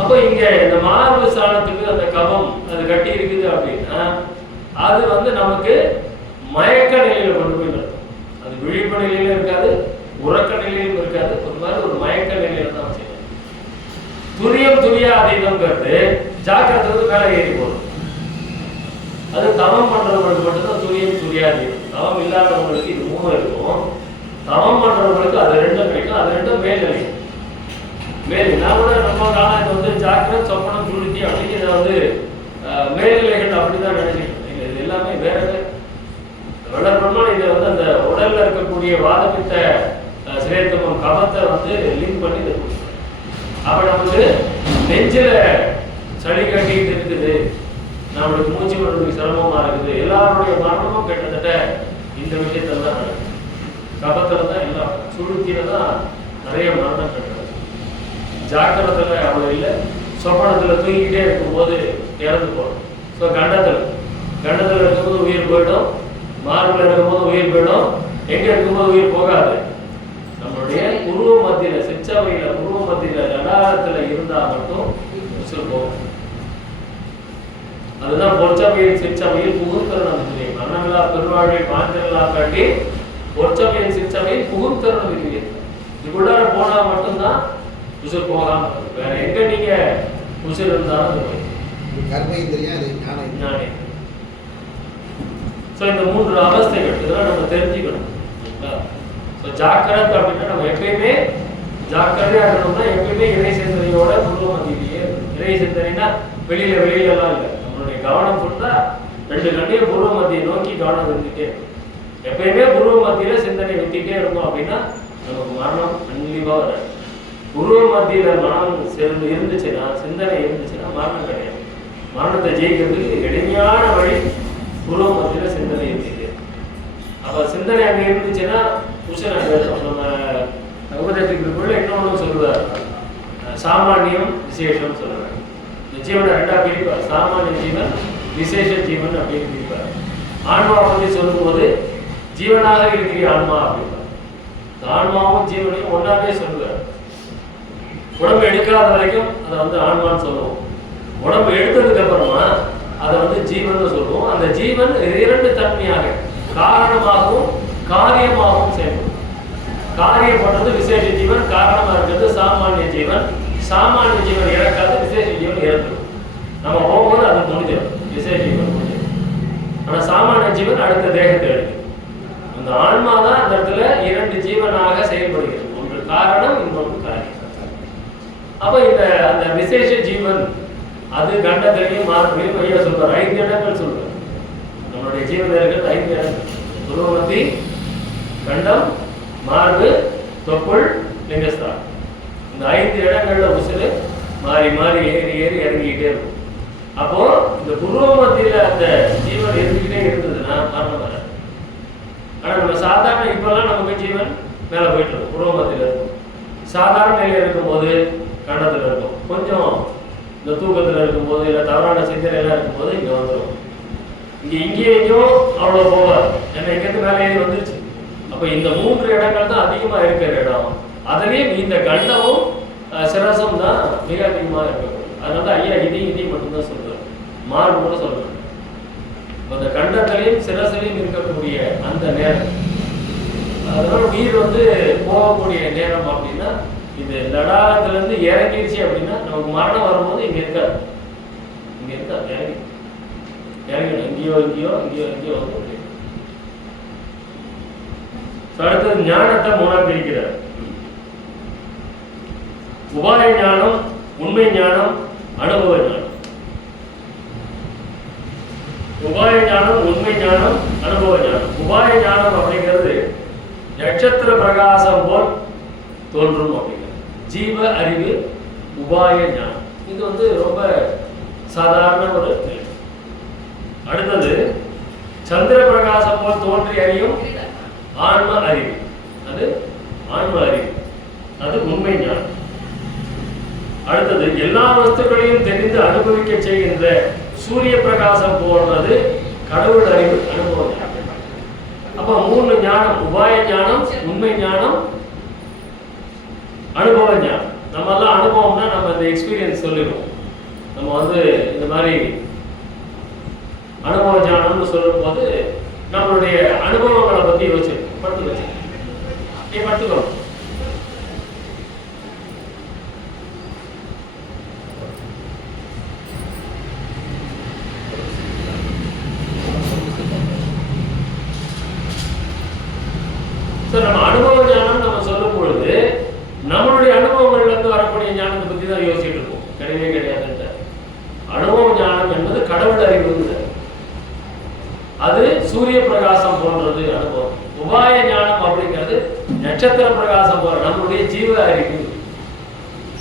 அப்போ இங்க இந்த மார்பு ஸ்தானத்துக்கு அந்த கபம் அது கட்டி இருக்குது அப்படின்னா அது வந்து நமக்கு மயக்க நிலையில கொண்டு போய் நடக்கும். அது விழிப்பு நிலையில இருக்காது, உறக்க நிலையிலும் இருக்காது. ஒரு மாதிரி ஒரு மயக்க நிலையில தான் செய்யும். துரியம், துரியாதீதம்ங்கிறது ஜாக்கிரத்துக்கு மேலே ஏறி போகும். அது தவம் பண்றவங்களுக்கு மட்டும்தான் துரியம், துரியாதீதம். தவம் இல்லாதவங்களுக்கு இது 3 இருக்கும். தவம் பண்றவங்களுக்கு அது 2 கிடைக்கும். அது 2 மேல்நிலை. நான் கூட நம்ம காலம் இது வந்து ஜாக்கிரத், சொப்பனம், சுளுத்தி அப்படிங்கிறத வந்து மேல்நிலைகள் அப்படிதான் நினைச்சிட்டு. இது எல்லாமே வேற வேற. வளர்ப்போம் இதை வந்து அந்த உடல்ல இருக்கக்கூடிய வாதப்பித்த சிலேத்தமும் கபத்தை வந்து லிங்க் பண்ணி இதை கொடுக்கும். அப்ப நமக்கு நெஞ்சில சளி கட்டிட்டு இருக்குது, நம்மளுக்கு மூச்சு விடுறதுக்கு சிரமமா இருக்குது. எல்லாருடைய மரணமும் கிட்டத்தட்ட இந்த விஷயத்துல தான் நடக்குது. கபத்துல தான் எல்லாம், சுளுத்தில தான் நிறைய மரணம் கட்டுறது. ஜாக்கிரத்துல அவ்வளவு இல்லை. சொப்பனத்துல தூங்கிக்கிட்டே இருக்கும்போது இறந்து போறோம். ஸோ கண்டத்துல இருக்கும்போது உயிர் போயிடும், மார்பில் இருக்கும்போது உயிர் போயிடும். எங்க இருக்கும்போது உயிர் போகாது, நம்மளுடைய நம்மளுடைய புருவ மத்தியில சிற்றவையில புருவ மத்தியில லடாரத்துல இருந்தா மட்டும் உசுறு போகும். அதுதான் பொற்சபையில் சிற்றவையில் புகுத்தருணம் இல்லை. மரணமில்லா பெருவாழ்வை பாஞ்சலா காட்டி பொற்சபையில் சிற்றவையில் புகுத்தருணம் இல்லை. இதுக்குள்ளார போனா மட்டும்தான் உசுறு போகாம. வேற எங்க நீங்க உசுறு இருந்தாலும் ஞானே. ஸோ இந்த 3 அவஸ்தைகள் இதெல்லாம் நம்ம தெரிஞ்சுக்கணும். ஸோ ஜாக்கிரதை அப்படின்னா நம்ம எப்பயுமே ஜாக்கிரதையா இருக்கணும்னா எப்பயுமே இறை சிந்தனையோட புருவ மத்தியிலேயே. இறை சிந்தனைனா வெளியிலலாம் இல்லை. நம்மளுடைய கவனம் ஃபுல்லா 2 கண்ணையும் புருவ மத்தியை நோக்கி கவனம் இருந்துட்டே இருக்கும். எப்பயுமே புருவ மத்தியில சிந்தனை வித்திட்டே இருக்கும் அப்படின்னா நமக்கு மரணம் கண்டிப்பா வராது. புருவ மத்தியில மனம் இருந்துச்சுன்னா சிந்தனை இருந்துச்சுன்னா மரணம் கிடையாது. மரணத்தை ஜெயிக்கிறதுக்கு எளிமையான வழி புருவ மத்தியில சிந்தனை இருந்துட்டு. அப்ப சிந்தனை அங்க இருந்துச்சுன்னா உஷன் அங்க இருக்கும். நம்ம உபதேசத்துக்குள்ள இன்னொன்னு சொல்லுவார், சாமானியம் விசேஷம் சொல்றாரு. இந்த ஜீவனை 2ஆ பிரிப்பார். சாமானிய ஜீவன் விசேஷ ஜீவன் அப்படின்னு பிரிப்பார். ஆன்மா பற்றி சொல்லும்போது ஜீவனாக இருக்கிற ஆன்மா அப்படின்பார். ஆன்மாவும் ஜீவனையும் ஒன்றாவே சொல்லுவார். உடம்பு எடுக்காத வரைக்கும் அதை ஆன்மான்னு சொல்லுவோம். உடம்பு எடுத்ததுக்கு அப்புறமா அதை ஜீவன் சொல்லுவோம். அந்த ஜீவன் 2 தன்மையாக காரணமாகவும் காரியமாகவும் செயல்படும். காரியம் பண்றது விசேஷ ஜீவன், காரணமா இருக்கிறது சாமானிய ஜீவன். சாமானிய ஜீவன் இறக்காது, விசேஷ ஜீவன் இறந்துடும். நம்ம போகும்போது அது முடிஞ்சிடும், விசேஷ ஜீவன் முடிஞ்சிடும். ஆனா சாமானிய ஜீவன் அடுத்த தேகத்தை எடுக்கும். அந்த ஆன்மா தான் அந்த இடத்துல 2 ஜீவனாக செயல்படுகிறது. ஒன்று காரணம், இன்னொன்று காரியம். அப்ப அந்த விசேஷ ஜீவன் அது கண்டத்திலையும் மார்பிலையும் ஐயா சொல்றார். 5 இடங்கள் சொல்றார். நம்மளுடைய ஜீவன் இருக்கிறது 5 இடங்கள். புருவமத்தி, கண்டம், மார்பு, தொப்புள், லிங்கஸ்தானம். இந்த 5 இடங்கள்ல உசுறு மாறி மாறி ஏறி ஏறி இறங்கிக்கிட்டே இருக்கும். அப்போ இந்த புருவ மத்தியில அந்த ஜீவன் இருந்துகிட்டே இருந்ததுன்னா மரணம் வராது. ஆனா நம்ம சாதாரண இப்பெல்லாம் நமக்கு ஜீவன் மேல போயிட்டு இருக்கும், புருவ மத்தியில இருக்கும். சாதாரண நிலையில இருக்கும்போது கண்டத்துல இருக்கும். கொஞ்சம் இந்த தூக்கத்துல இருக்கும்போது இல்லை தவறான சிந்தனைலாம் இருக்கும்போது இங்க வந்துடும். இங்கேயும் அவ்வளோ போவாது. ஏன்னா இங்கேருந்து மேலே ஏறி வந்துருச்சு. அப்போ இந்த 3 இடங்கள் தான் அதிகமாக இருக்கிற இடம். அதுலேயும் இந்த கண்டமும் சிரசம் தான் மிக அதிகமாக இருக்கும். அதனால தான் ஐயா இதையும் மட்டும்தான் சொல்றாரு, மார்பு கூட சொல்றாரு. அந்த கண்டத்திலையும் சிரசிலையும் இருக்கக்கூடிய அந்த நேரம், அதனால உயிர் போகக்கூடிய நேரம் அப்படின்னா இந்த லடாகத்துல இருந்து இறங்கிடுச்சு அப்படின்னா நமக்கு மரணம் வரும்போது இங்க இருக்காது. இறங்கிடும். எங்கேயோ அடுத்தது ஞானத்தை 3ஆ பிரிக்கிறார். உபாய ஞானம், உண்மை ஞானம், அனுபவ ஞானம். உபாய ஞானம், உண்மை ஞானம், அனுபவ ஞானம். உபாய ஞானம் அப்படிங்கிறது நட்சத்திர பிரகாசம் போல் தோன்றும் அப்படிங்கிறது ஜீவ அறிவு உபாய ஞானம். இது ரொம்ப சாதாரண ஒரு நிலை. அடுத்தது சந்திர பிரகாசம் போல் தோன்றி அறியும் ஆன்ம அறிவு. அது ஆன்ம அறிவு, அது உண்மை ஞானம். அடுத்தது எல்லா வஸ்துக்களையும் தெரிந்து அனுபவிக்க செய்கின்ற சூரிய பிரகாசம் போன்றது கடவுள் அறிவு, அனுபவ ஞானம். அப்ப 3 ஞானம், உபாய ஞானம், உண்மை ஞானம், அனுபவ ஞானம். நம்ம எல்லாம் அனுபவம்னா நம்ம இந்த எக்ஸ்பீரியன்ஸ் சொல்லிடுவோம். நம்ம இந்த மாதிரி அனுபவ ஞானம்னு சொல்லும் போது நம்மளுடைய அனுபவங்களை பத்தி யோசிச்சிருக்கோம். படுத்து வச்சிருக்கோம். நீ படுத்துக்கோ. நம்ம அனுபவ ஞானம் நம்ம சொல்லும் பொழுது நம்மளுடைய அனுபவங்கள்ல இருந்து வரக்கூடிய ஞானத்தை பத்தி தான் யோசிச்சுட்டு இருக்கோம். கிடையவே கிடையாது. அனுபவ ஞானம் என்பது கடவுள் அறிவு, அது சூரிய பிரகாசம் போன்றது அனுபவம். உபாய ஞானம் அப்படிங்கிறது நட்சத்திர பிரகாசம் போன்ற நம்மளுடைய ஜீவ அறிவு.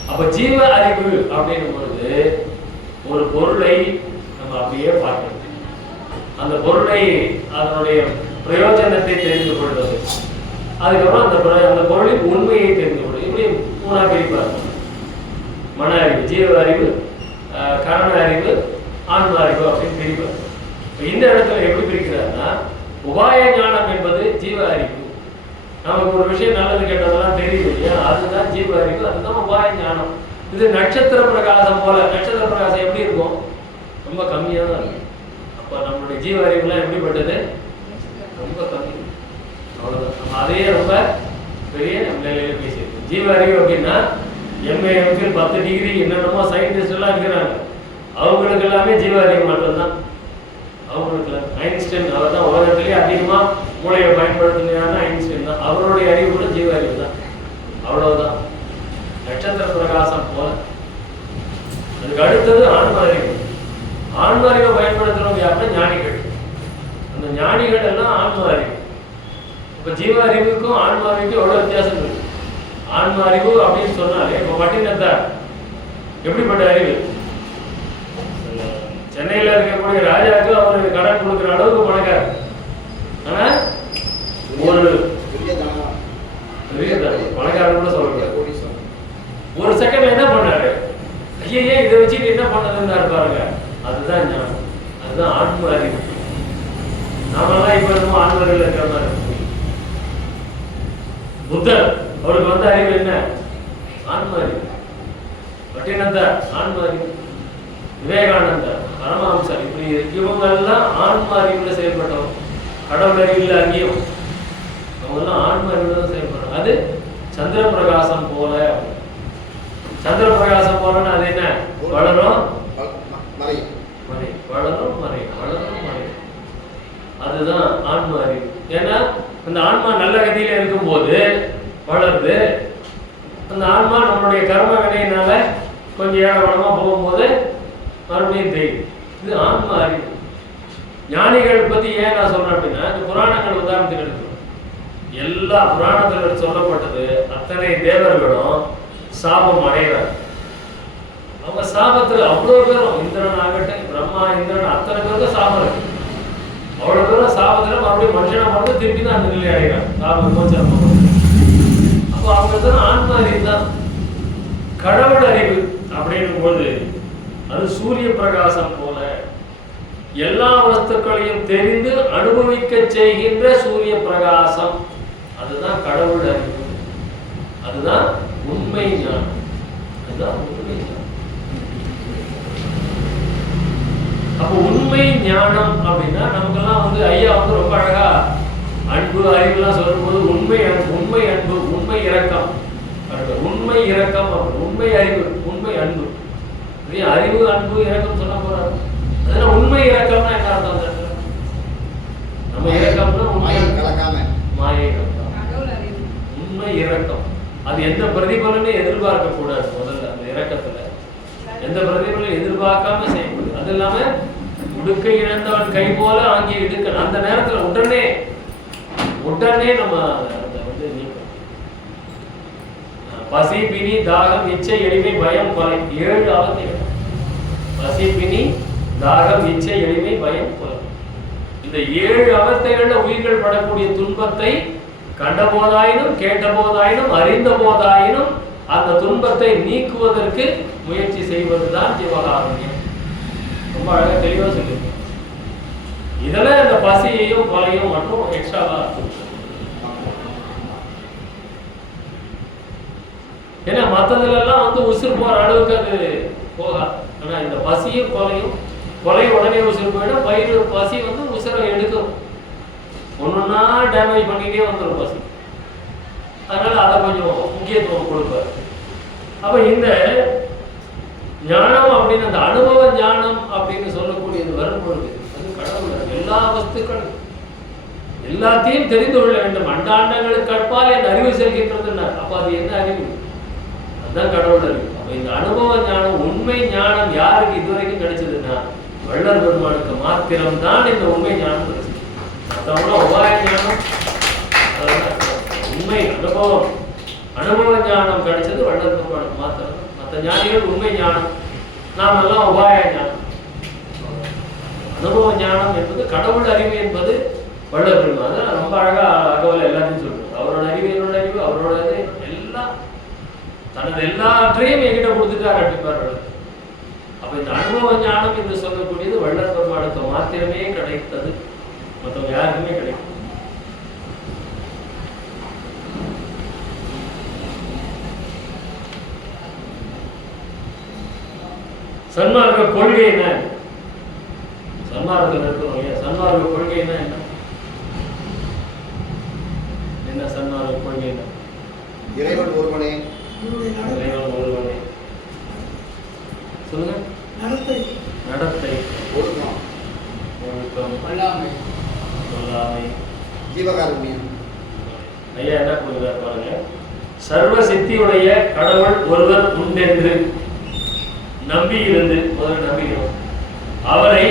அப்ப ஜீவ அறிவு அப்படின்னும் பொழுது ஒரு பொருளை நம்ம அப்படியே பார்க்கணும். அந்த பொருளை அதனுடைய பிரயோஜனத்தை தெரிந்து கொள்வது, அதுக்கப்புறம் அந்த பொருளின் உண்மையை தெரிந்து கொள்வது. இப்படி 3ஆ பிரிப்பார். மன அறிவு, ஜீவ அறிவு, கரண அறிவு, ஆன்ம அறிவு அப்படின்னு பிரிப்பார். இந்த இடத்துல எப்படி பிரிக்கிறார்னா, உபாய ஞானம் என்பது ஜீவ அறிவு, நமக்கு ஒரு விஷயம் நல்லது கெட்டதெல்லாம் தெரியுது இல்லையா, அதுதான் ஜீவ அறிவு, அதுதான் உபாய ஞானம். இது நட்சத்திர பிரகாசம் போல. நட்சத்திர பிரகாசம் எப்படி இருக்கும்? ரொம்ப கம்மியாக தான் இருக்கும். அப்போ நம்மளுடைய ஜீவ அறிவுலாம் எப்படிப்பட்டது? ரொம்ப கம்மி. அவ்வளோதான். நம்ம அதையே ரொம்ப பெரிய நிலையில பேசியிருக்கோம். ஜீவ அறிவு அப்படின்னா எம்ஏ எம்ஃபில் 10 டிகிரி என்னென்னமோ சயின்டிஸ்ட் எல்லாம் இருக்கிறாங்க, அவங்களுக்கு எல்லாமே ஜீவ அறிவு மட்டும்தான். அவங்களுக்கு ஐன்ஸ்டைன், அவர் தான் உலகத்திலேயே அதிகமாக மூளையை பயன்படுத்தினாருன்னா ஐன்ஸ்டைன் தான். அவருடைய அறிவு கூட ஜீவ அறிவு தான். அவ்வளவுதான். நட்சத்திர பிரகாசம் போல. அதுக்கு அடுத்தது ஆன்ம அறிவு. ஆன்ம அறிவை பயன்படுத்துறவங்க யாருன்னா ஞானிகள். அந்த ஞானிகள் எல்லாம் ஆன்ம அறிவு. இப்போ ஜீவ அறிவுக்கும் ஆன்ம அறிவுக்கும் எவ்வளோ வித்தியாசம் இருக்கு. ஆன்ம அறிவு அப்படின்னு சொன்னாலே இப்போ பட்டினத்தார் எப்படிப்பட்ட அறிவு? சென்னையில் இருக்கக்கூடிய ராஜாவுக்கு அவருக்கு கடன் கொடுக்குற அளவுக்கு பணக்கார். ஆனால் ஒரு பணக்காரன் கூட சொல்ல ஒரு செகண்ட்ல என்ன பண்ணாரு? ஐயே இதை வச்சுட்டு என்ன பண்ணதுன்னு பாருங்க. அதுதான் ஞானம், அதுதான் ஆன்ம அறிவு. நாமெல்லாம் இப்ப நம்ம ஆன்மர்கள் இருக்கிற மாதிரி. புத்தர் அவருக்கு வந்த அறிவு என்ன? ஆன்ம அறிவு. பட்டினத்தார் ஆன்ம அறிவு. விவேகானந்தர், பரமஹம்சர், இப்படி இவங்க எல்லாம் ஆன்ம அறிவுல செயல்பட்டவங்க. கடவுள் அறிவில் அங்கேயும் அவங்க எல்லாம் ஆன்ம அறிவுல தான் செயல்படுறாங்க. அது சந்திர பிரகாசம் போல. சந்திர பிரகாசம் போலன்னா அது என்ன? வளரும் மறை, வளரும் மறை, வளரும் மறை. அதுதான் ஆன்ம அறிவு. ஏன்னா அந்த ஆன்மா நல்ல கதியில இருக்கும்போது வளருது. அந்த ஆன்மா நம்மளுடைய கர்ம வினையினால கொஞ்சம் ஏழவனமா போகும்போது மறுபடியும் தெரியும். இது ஆன்ம அறிவு. ஞானிகள் பத்தி ஏன் நான் சொல்றேன் அப்படின்னா, இந்த புராணங்கள் உதாரணத்துக்கு எடுக்கணும். எல்லா புராணத்தில் சொல்லப்பட்டது அத்தனை தேவர்களும் சாபம் அடைகிறார். அவங்க சாபத்துல அவ்வளவு பேரும், இந்திரன் ஆகட்டும், பிரம்மா, இந்திரன், அத்தனை பேருக்கும் சாபம் இருக்கு. அவ்வளவு பேரும் சாபத்துல மறுபடியும் மனுஷனா வந்து திருப்பி தான் அந்த நிலை அடைகிறார். சாபம் மோச்சம். அப்போ அவங்க தான் ஆன்ம அறிவு தான். கடவுள் அறிவு அப்படின்னும் போது அது சூரிய பிரகாசம் போல. எல்லா வஸ்துக்களையும் தெரிந்து அனுபவிக்க செய்கின்ற சூரிய பிரகாசம். அதுதான் கடவுள் அறிவு. அதுதான் உண்மை ஞானம். அதுதான் உண்மை ஞானம். அப்போ உண்மை ஞானம் அப்படின்னா நமக்கெல்லாம் வந்து ஐயா வந்து ரொம்ப அழகா அன்பு அறிவுலாம் சொல்லும்போது உண்மை அன்பு, உண்மை அன்பு, உண்மை இரக்கம், உண்மை இரக்கம், உண்மை அறிவு, உண்மை அன்பு. அறிவு, அன்பு, இரக்கம் சொல்ல போறாரு. அதனால உண்மை இரக்கம்னா என்ன அர்த்தம்? நம்ம இரக்கம்னா உண்மை கலக்காம மாயை உண்மை இரக்கம். அது எந்த பிரதிபலனையும் எதிர்பார்க்க கூடாது. முதல்ல அந்த இரக்கத்துல எந்த பிரதிபலனையும் எதிர்பார்க்காம செய்யக்கூடாது. அது இல்லாம உடுக்கை இழந்தவன் கை போல ஆங்கிய இடுக்க. அந்த நேரத்துல உடனே நம்ம வந்து நீக்கணும். பசி, பிணி, தாகம், இச்சை, எளிமை, பயம், கொலை. 7 அவத்தைகள். பசி, பிணி, தாகம், இச்சை, எளிமை, பயம், கொலை. இந்த 7 அவஸ்தைகள்ல உயிர்கள் படக்கூடிய துன்பத்தை கண்ட போதாயினும், கேட்ட போதாயினும், அறிந்த போதாயினும் அந்த துன்பத்தை நீக்குவதற்கு முயற்சி செய்வதுதான் ஜீவகாருண்யம். ரொம்ப அழகா தெளிவா சொல்லியிருக்கேன். இதெல்லாம் இந்த பசியையும் கொலையும் மட்டும் எக்ஸ்ட்ராவா. ஏன்னா மற்றதுலாம் வந்து உசுறு போற அளவுக்கு அது போகாது. ஆனா இந்த பசியும் கொலையும், கொலை உடனே உசுறு போயிடும், பயிர் பசி வந்து உசுரை எடுக்கும். ஒன்னொன்னா டேமேஜ் பண்ணிட்டே வந்துடும் பசி. அதனால அதை கொஞ்சம் முக்கியத்துவம் கொடுப்பார். அப்ப இந்த ஞானம் அப்படின்னு அந்த அனுபவ ஞானம் அப்படின்னு சொல்லக்கூடியது வரும்பொழுது அது கடவுள் எல்லா வஸ்துக்களும் எல்லாத்தையும் தெரிந்து கொள்ள வேண்டும். அண்டாண்டங்களுக்கு கற்பால் என் அறிவு செல்கின்றதுன்னா அப்ப அது என்ன அறிவு? அதுதான் கடவுள் அறிவு. அப்ப இந்த அனுபவ ஞானம், உண்மை ஞானம் யாருக்கு இதுவரைக்கும் கிடைச்சதுன்னா வள்ளல் பெருமானுக்கு மாத்திரம்தான் இந்த உண்மை ஞானம் கிடைச்சது. மற்றவங்களும் உபாய ஞானம், உண்மை அனுபவ ஞானம் கிடைச்சது வள்ளல் பெருமானுக்கு மாத்திரம். மற்ற ஞானிகள் உண்மை ஞானம், நாம் எல்லாம் உபாய ஞானம். அனுபவ ஞானம் என்பது கடவுள் அறிவு என்பது வள்ளல் பெருமான். ரொம்ப அழகா அகவல் எல்லாத்தையும் சொல்றாரு. அவரோட அறிவு, என்னோட அறிவு, அவரோட எல்லாம் தனது எல்லாற்றையும் என்கிட்ட கொடுத்துட்டார் அப்படிப்பார் வள்ளல். அப்ப இந்த அனுபவ ஞானம் என்று சொல்லக்கூடியது வள்ளல் பெருமானுக்கு மாத்திரமே கிடைத்தது, மற்றவங்க யாருக்குமே கிடைக்கும். சன்மார்க்க கொள்கை என்ன? சன்மார்க்கம் இருக்கணும் இல்லையா? சன்மார்க்க கொள்கைன்னா என்ன? என்ன சன்மார்க்க கொள்கை என்ன? இறைவன் ஒருவனே. இறைவன் ஒருவனே. சொல்லுங்க. நடத்தை. நடத்தை. ஒழுக்கம். ஒழுக்கம். கொல்லாமை. கொல்லாமை. ஜீவகாருண்யம். ஐயா என்ன சொல்கிறார் பாருங்க. சர்வ சித்தியுடைய கடவுள் ஒருவர் உண்டென்று நம்பியிருந்து, முதல்ல நம்புகிறோம், அவரை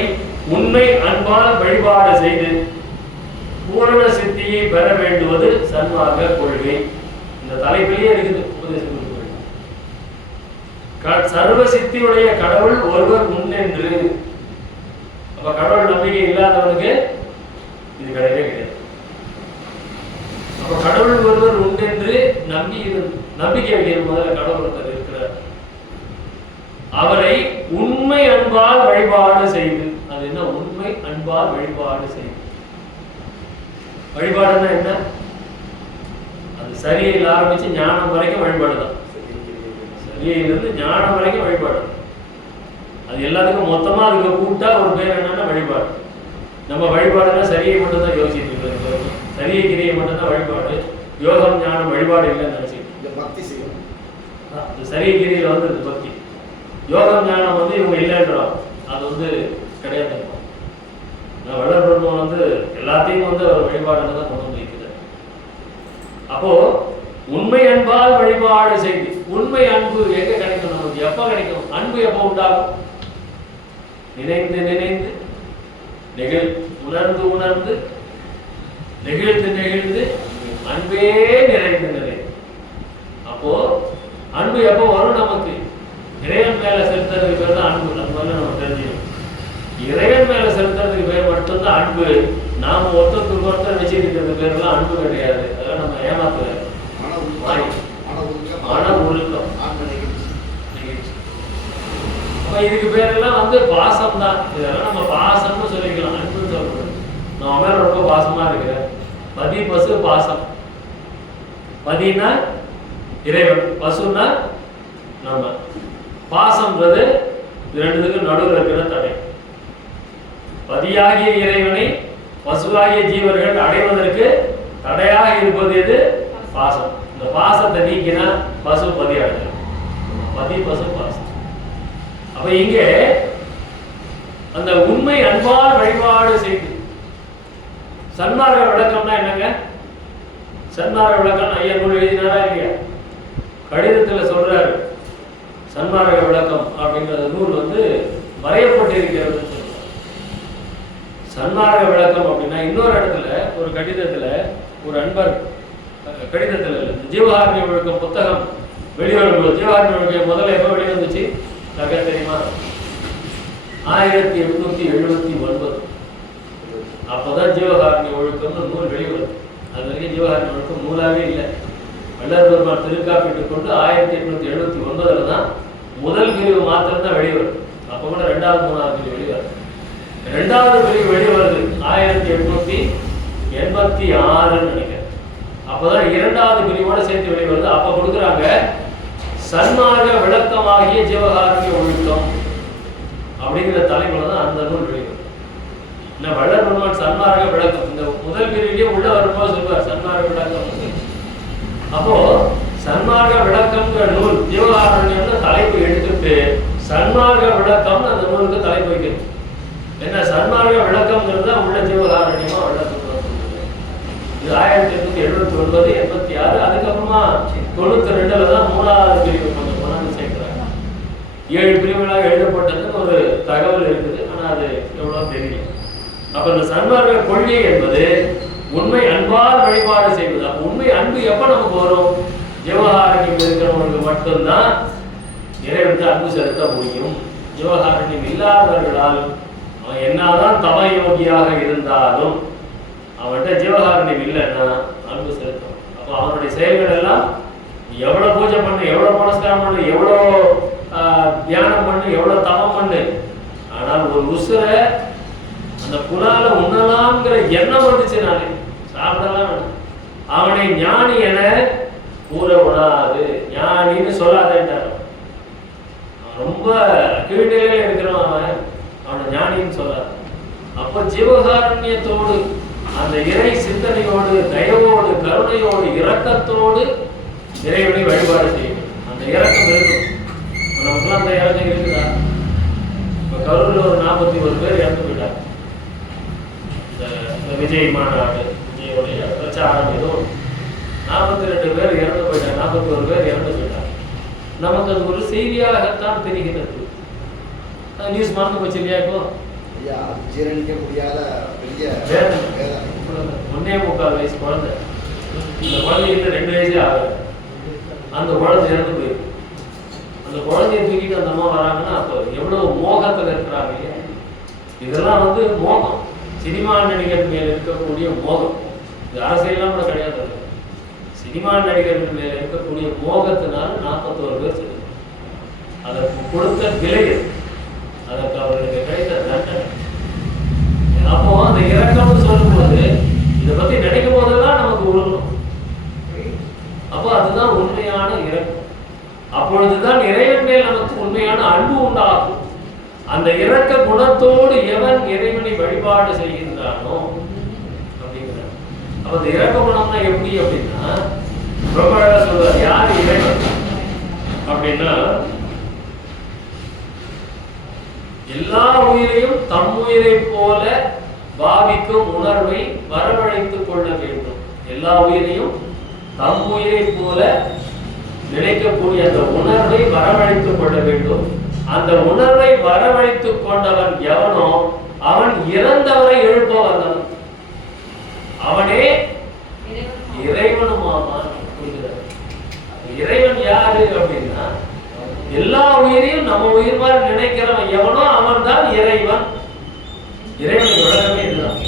உண்மை அன்பால் வழிபாடு செய்து பூரண சித்தியை பெற வேண்டுவது சன்மார்க்க கொள்கை. இந்த தலைப்பிலேயே இருக்குது உபதேச கொள்கை. சர்வ சித்தியுடைய கடவுள் ஒருவர் உண்டென்று. அப்ப கடவுள் நம்பிக்கை இல்லாதவனுக்கு இது கிடையவே கிடையாது. அப்ப கடவுள் ஒருவர் உண்டென்று நம்பிக்கை வைக்கிறது. முதல்ல கடவுள் ஒருத்தர் இருக்கிறார், அவரை உண்மை அன்பால் வழிபாடு செய்து. அது என்ன? உண்மை அன்பால் வழிபாடு செய்து. வழிபாடுன்னா என்ன? அது சரியில் ஆரம்பிச்சு ஞானம் வரைக்கும் வழிபாடுதான். சரியிலிருந்து ஞானம் வரைக்கும் வழிபாடு. அது எல்லாத்துக்கும் மொத்தமா அதுக்கு கூட்டா ஒரு பேர் என்னன்னா வழிபாடு. நம்ம வழிபாடுனா சரியை மட்டும் தான் யோசிச்சுட்டு இருக்கோம். சரியை கிரியை மட்டும் தான் வழிபாடு. யோகம் ஞானம் வழிபாடு இல்லைன்னு நினைச்சிட்டு பக்தி செய்யணும். சரியை கிரியில வந்து இது பக்தி. யோகம் ஞானம் வந்து இவங்க இல்லைன்றோம், அது வந்து கிடையாது. வள்ளல் பெருமான் வந்து எல்லாத்தையும் வந்து அவர் வழிபாடுன்னு தான் கொண்டு வந்து வைக்கிறார். அப்போ உண்மை அன்பால் வழிபாடு செய்து. உண்மை அன்பு எங்க கிடைக்கும்? நமக்கு எப்ப கிடைக்கும்? அன்பு எப்போ உண்டாகும்? நினைந்து நினைந்து உணர்ந்து உணர்ந்து நெகிழ்ந்து நெகிழ்ந்து அன்பே நிறைந்து நிறைந்து. அப்போ அன்பு எப்போ வரும் நமக்கு? இறைவன் மேல செலுத்துறதுக்கு பேர் தான் அன்பு. நம்ம நம்ம தெரிஞ்சுக்கணும். இறைவன் மேல செலுத்துறதுக்கு பேர் மட்டும்தான் அன்பு. நாம ஒருத்தருக்கு ஒருத்தர் வச்சிருக்கிறது பேர்லாம் அன்பு கிடையாது. அதெல்லாம் நம்ம ஏமாத்துற மன உருக்கம். அப்ப இதுக்கு பேரெல்லாம் வந்து பாசம் தான். இதெல்லாம் நம்ம பாசம்னு சொல்லிக்கலாம், அன்புன்னு சொல்லக்கூடாது. நான் மேல ரொம்ப பாசமா இருக்கிறேன். பதி பசு பாசம். பதினா இறைவன், பசுன்னா நம்ம. பாசம்ன்றது ரெண்டுத்துக்கும் நடுவில் இருக்கிற தடை. பதியாகிய இறைவனை பசுவாகிய ஜீவர்கள் அடைவதற்கு தடையாக இருப்பது எது? பாசம். இந்த பாசத்தை நீக்கினா பசு பதி அடையும். பதி பசு பாசம். அப்ப இங்கே அந்த உண்மை அன்பால் வழிபாடு செய்து. சன்மார்க்க விளக்கம்னா என்னங்க? சன்மார்க்க விளக்கம் ஐயா நூல் எழுதினாரா இல்லையா? கடிதத்துல சொல்றாரு. சன்மார்க்க விளக்கம் அப்படிங்கிற நூல் வந்து வரையப்பட்டிருக்கிறது. சன்மார்க்க விளக்கம் அப்படின்னா இன்னொரு இடத்துல ஒரு கடிதத்துல ஒரு அன்பர் கடிதத்துல ஜீவகாருண்ய விளக்கம் புத்தகம் வெளிவரும்போது, ஜீவகாருண்ய விளக்கம் முதல்ல எப்போ வெளிவந்துச்சு தெரியுமா? 1879. அப்போதான் ஜீவகாருண்ய ஒழுக்கம்னு நூல் வெளிவரும். அது வரைக்கும் ஜீவகாருண்ய ஒழுக்கம் நூலாவே இல்லை. வள்ளல் பெருமான் திருக்காப்பிட்டு கொண்டு 1879 தான் முதல் பிரிவு மாத்திரம் தான் வெளிவரும். அப்போ கூட 2வது 3வது பிரிவு வெளிவரும். 2வது பிரிவு வெளிவருது 1886 நினைக்கிறேன். அப்போதான் 2வது பிரிவோட சேர்த்து வெளிவருது. அப்போ கொடுக்குறாங்க சன்மார்க்க விளக்கமாகிய ஜீவகாருண்ய ஒழுக்கம் அப்படிங்கிற தலைப்புல தான் அந்த நூல் வெளிவரும். என்ன வள்ளல் பெருமான் சன்மார்க்க விளக்கம் இந்த முதல் பிரிவிலேயே உள்ள வரும்போது சொல்லுவார் சன்மார்க்க விளக்கம். அப்போ சன்மார்க்க விளக்கம்ங்கிற நூல் ஜீவகாருண்யம்னு தலைப்பு எடுத்துட்டு சன்மார்க்க விளக்கம்னு அந்த நூலுக்கு தலைப்பு வைக்கணும். என்ன சன்மார்க்க விளக்கம்ங்கிறது தான் உள்ள ஜீவகாருண்யமா விளக்கம். இது 1879, 86. அதுக்கப்புறமா 92ல தான் 3வது பிரிவு கொஞ்சம் கொண்டாந்து சேர்க்கிறாங்க. 7 பிரிவுகளாக எழுதப்பட்டதுன்னு ஒரு தகவல் இருக்குது. ஆனா அது எவ்வளவு தெரியல. அப்ப இந்த சன்மார்க்க கொள்கை என்பது உண்மை அன்பால் வழிபாடு செய்வது. அப்ப உண்மை அன்பு எப்ப நமக்கு வரும்? ஜீவகாருண்யம் இருக்கிறவங்களுக்கு மட்டும்தான் இறைவனுக்கு அன்பு செலுத்த முடியும். ஜீவகாருண்யம் இல்லாதவர்களால் அவன் என்னதான் தவ யோகியாக இருந்தாலும் அவன்கிட்ட ஜீவகாருண்யம் இல்லைன்னா அன்பு செலுத்தணும். அப்போ அவனுடைய செயல்கள் எல்லாம் எவ்வளவு பூஜை பண்ணு, எவ்வளவு புனஸ்காரம் பண்ணு, எவ்வளவு தியானம் பண்ணு, எவ்வளவு தவம் பண்ணு, ஆனால் ஒரு உசுரை அந்த புலால உண்ணலாம்ங்கிற எண்ணம் வந்துச்சுனாலே சாப்பிடலாம் வேணும். அவனை ஞானி என கூற விடாது. ஞானின்னு சொல்லாதேன்றார். ரொம்ப கீழ்நிலையில் இருக்கிறவன் அவனை ஞானின்னு சொல்றாரு. அப்ப ஜீவகாருண்யத்தோடு அந்த இறை சிந்தனையோடு தயவோடு கருணையோடு இரக்கத்தோடு இறைவனை வழிபாடு செய்யணும். அந்த இரக்கம் இருக்கும். நமக்குலாம் அந்த இறக்கம் இருக்குதா? இப்போ கரூரில் ஒரு 41 பேர் இறந்து போயிட்டாங்க. இந்த விஜய் மாநாடு விஜயோடைய பிரச்சாரம் ஏதோ 42 பேர் இறந்து போயிட்டாங்க, 41 பேர் இறந்து போயிட்டாங்க. நமக்கு அது ஒரு செய்தியாகத்தான் தெரிகிறது. நியூஸ் மறந்து போச்சு இல்லையா? இப்போ ஜீரணிக்க முடியாத பெரிய 1.25 வயசு குழந்தை, இந்த குழந்தைகிட்ட 2 வயசே ஆகல, அந்த குழந்தை இறந்து போயிருக்கு. அந்த குழந்தைய தூக்கிட்டு அந்த அம்மா வராங்கன்னா அப்போ எவ்வளவு மோகத்தில் இருக்கிறாங்க இல்லையா? இதெல்லாம் வந்து மோகம், சினிமா நடிகர் மேல் இருக்கக்கூடிய மோகம். இது அரசியல்லாம் கூட கிடையாது. சினிமா நடிகர்கள் மேல இருக்கக்கூடிய மோகத்தினால 41 பேர் செத்து. அதற்கு கொடுத்த விலை, அதற்கு அவர்களுக்கு கிடைத்த தண்டனை. அப்போ அந்த இரக்கம்னு சொல்லும்போது இதை பத்தி நினைக்கும் போதெல்லாம் நமக்கு உருவணும். அப்போ அதுதான் உண்மையான இரக்கம். அப்பொழுதுதான் இறைவன் மேல் நமக்கு உண்மையான அன்பு உண்டாகும். அந்த இரக்க குணத்தோடு எவன் இறைவனை வழிபாடு செய்கின்றானோ அப்படிங்கிற. அப்ப அந்த இரக்க குணம்னா எப்படி அப்படின்னா, ரொம்ப அழகா சொல்றார். யார் இறைவன் அப்படின்னா, எல்லா உயிரையும் தம் உயிரை போல பாவிக்கும் உணர்வை வரவழைத்துக் கொள்ள வேண்டும். எல்லா உயிரையும் தம் உயிரை போல நினைக்கக்கூடிய அந்த உணர்வை வரவழைத்துக் கொள்ள வேண்டும். அந்த உணர்வை வரவழைத்துக் கொண்டவன் எவனோ அவன் இறந்தவரை எழுப்பவன், அவனே இறைவனுமாவான். இறைவன் யாரு அப்படின்னா, எல்லா உயிரையும் நம்ம உயிர் மாதிரி நினைக்கிறவன் எவனோ அவன் தான் இறைவன். இறைவன் உலகமே இதுதான்.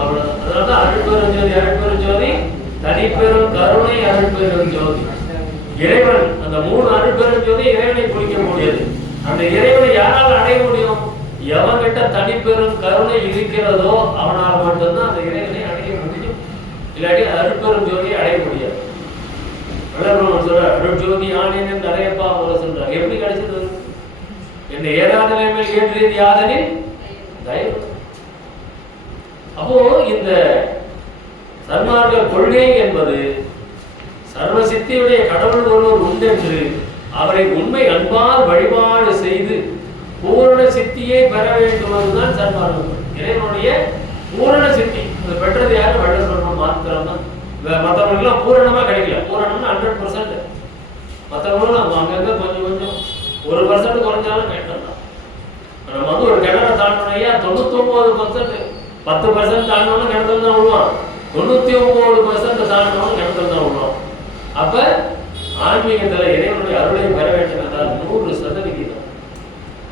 அதனாலதான் அருட்பெரும் ஜோதி அருட்பெரும் ஜோதி தனிப்பெரும் கருணை அருட்பெரும் ஜோதி. இறைவன் அந்த 3 அருட்பெரும் ஜோதி இறைவனை குறிக்க முடியாது. அந்த இறைவனை யாரால் அடைய முடியும்? எவன்கிட்ட தனிப்பெரும் கருணை இருக்கிறதோ அவனால் மட்டும்தான் அந்த இறைவனை அடைய முடியும். இல்லாட்டி அருட்பெரும் ஜோதியை அடைய முடியாது. அருட்ஜோதி ஆனேன் நிறையப்பா அவரை சொல்றாங்க. எப்படி கிடைச்சது? என்னை ஏறாத நிலைமையில் ஏற்றியது யாதனில் தயவு. அப்போ இந்த சன்மார்க்க கொள்கை என்பது சர்வசித்தியுடைய கடவுள் ஒருவர் உண்டென்று அவரை உண்மை அன்பால் வழிபாடு செய்து பூரண சித்தியை பெற வேண்டுவதுதான் சன்மார்க்கம். இறைவனுடைய பூரண சித்தி அது பெற்றது யாரும் வழிபடணும் மாத்திரம் தான். மற்றவங்களுக்குலாம் பூரணமா கிடைக்கல. பூரணம்னா 100%. மற்றவங்களும் அங்கங்க கொஞ்சம் கொஞ்சம் 1% குறைஞ்சாலும் கேட்டோம் தான். நம்ம வந்து ஒரு கிணற தாண்டோம்னா 99% 10% தாண்டோம்னா கிணத்துல தான் விழுவான். 99% தாண்டோம்னா கிணத்துல தான் விழுவான். அப்ப ஆன்மீகத்துல இறைவனுடைய அருளை பெற வேண்டும் என்றால் 100%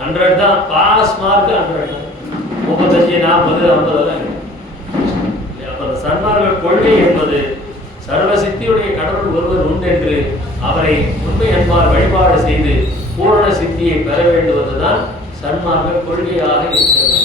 100 தான். பாஸ் மார்க் 100 தான். 35, 40, 50 அப்ப அந்த சன்மார்க்க கொள்கை என்பது சர்வசித்தியுடைய கடவுள் ஒருவர் உண்டென்று அவரை உண்மை அன்பால் வழிபாடு செய்து பூரண சித்தியை பெற வேண்டுவதுதான் சன்மார்க்க கொள்கையாக இருக்கிறது.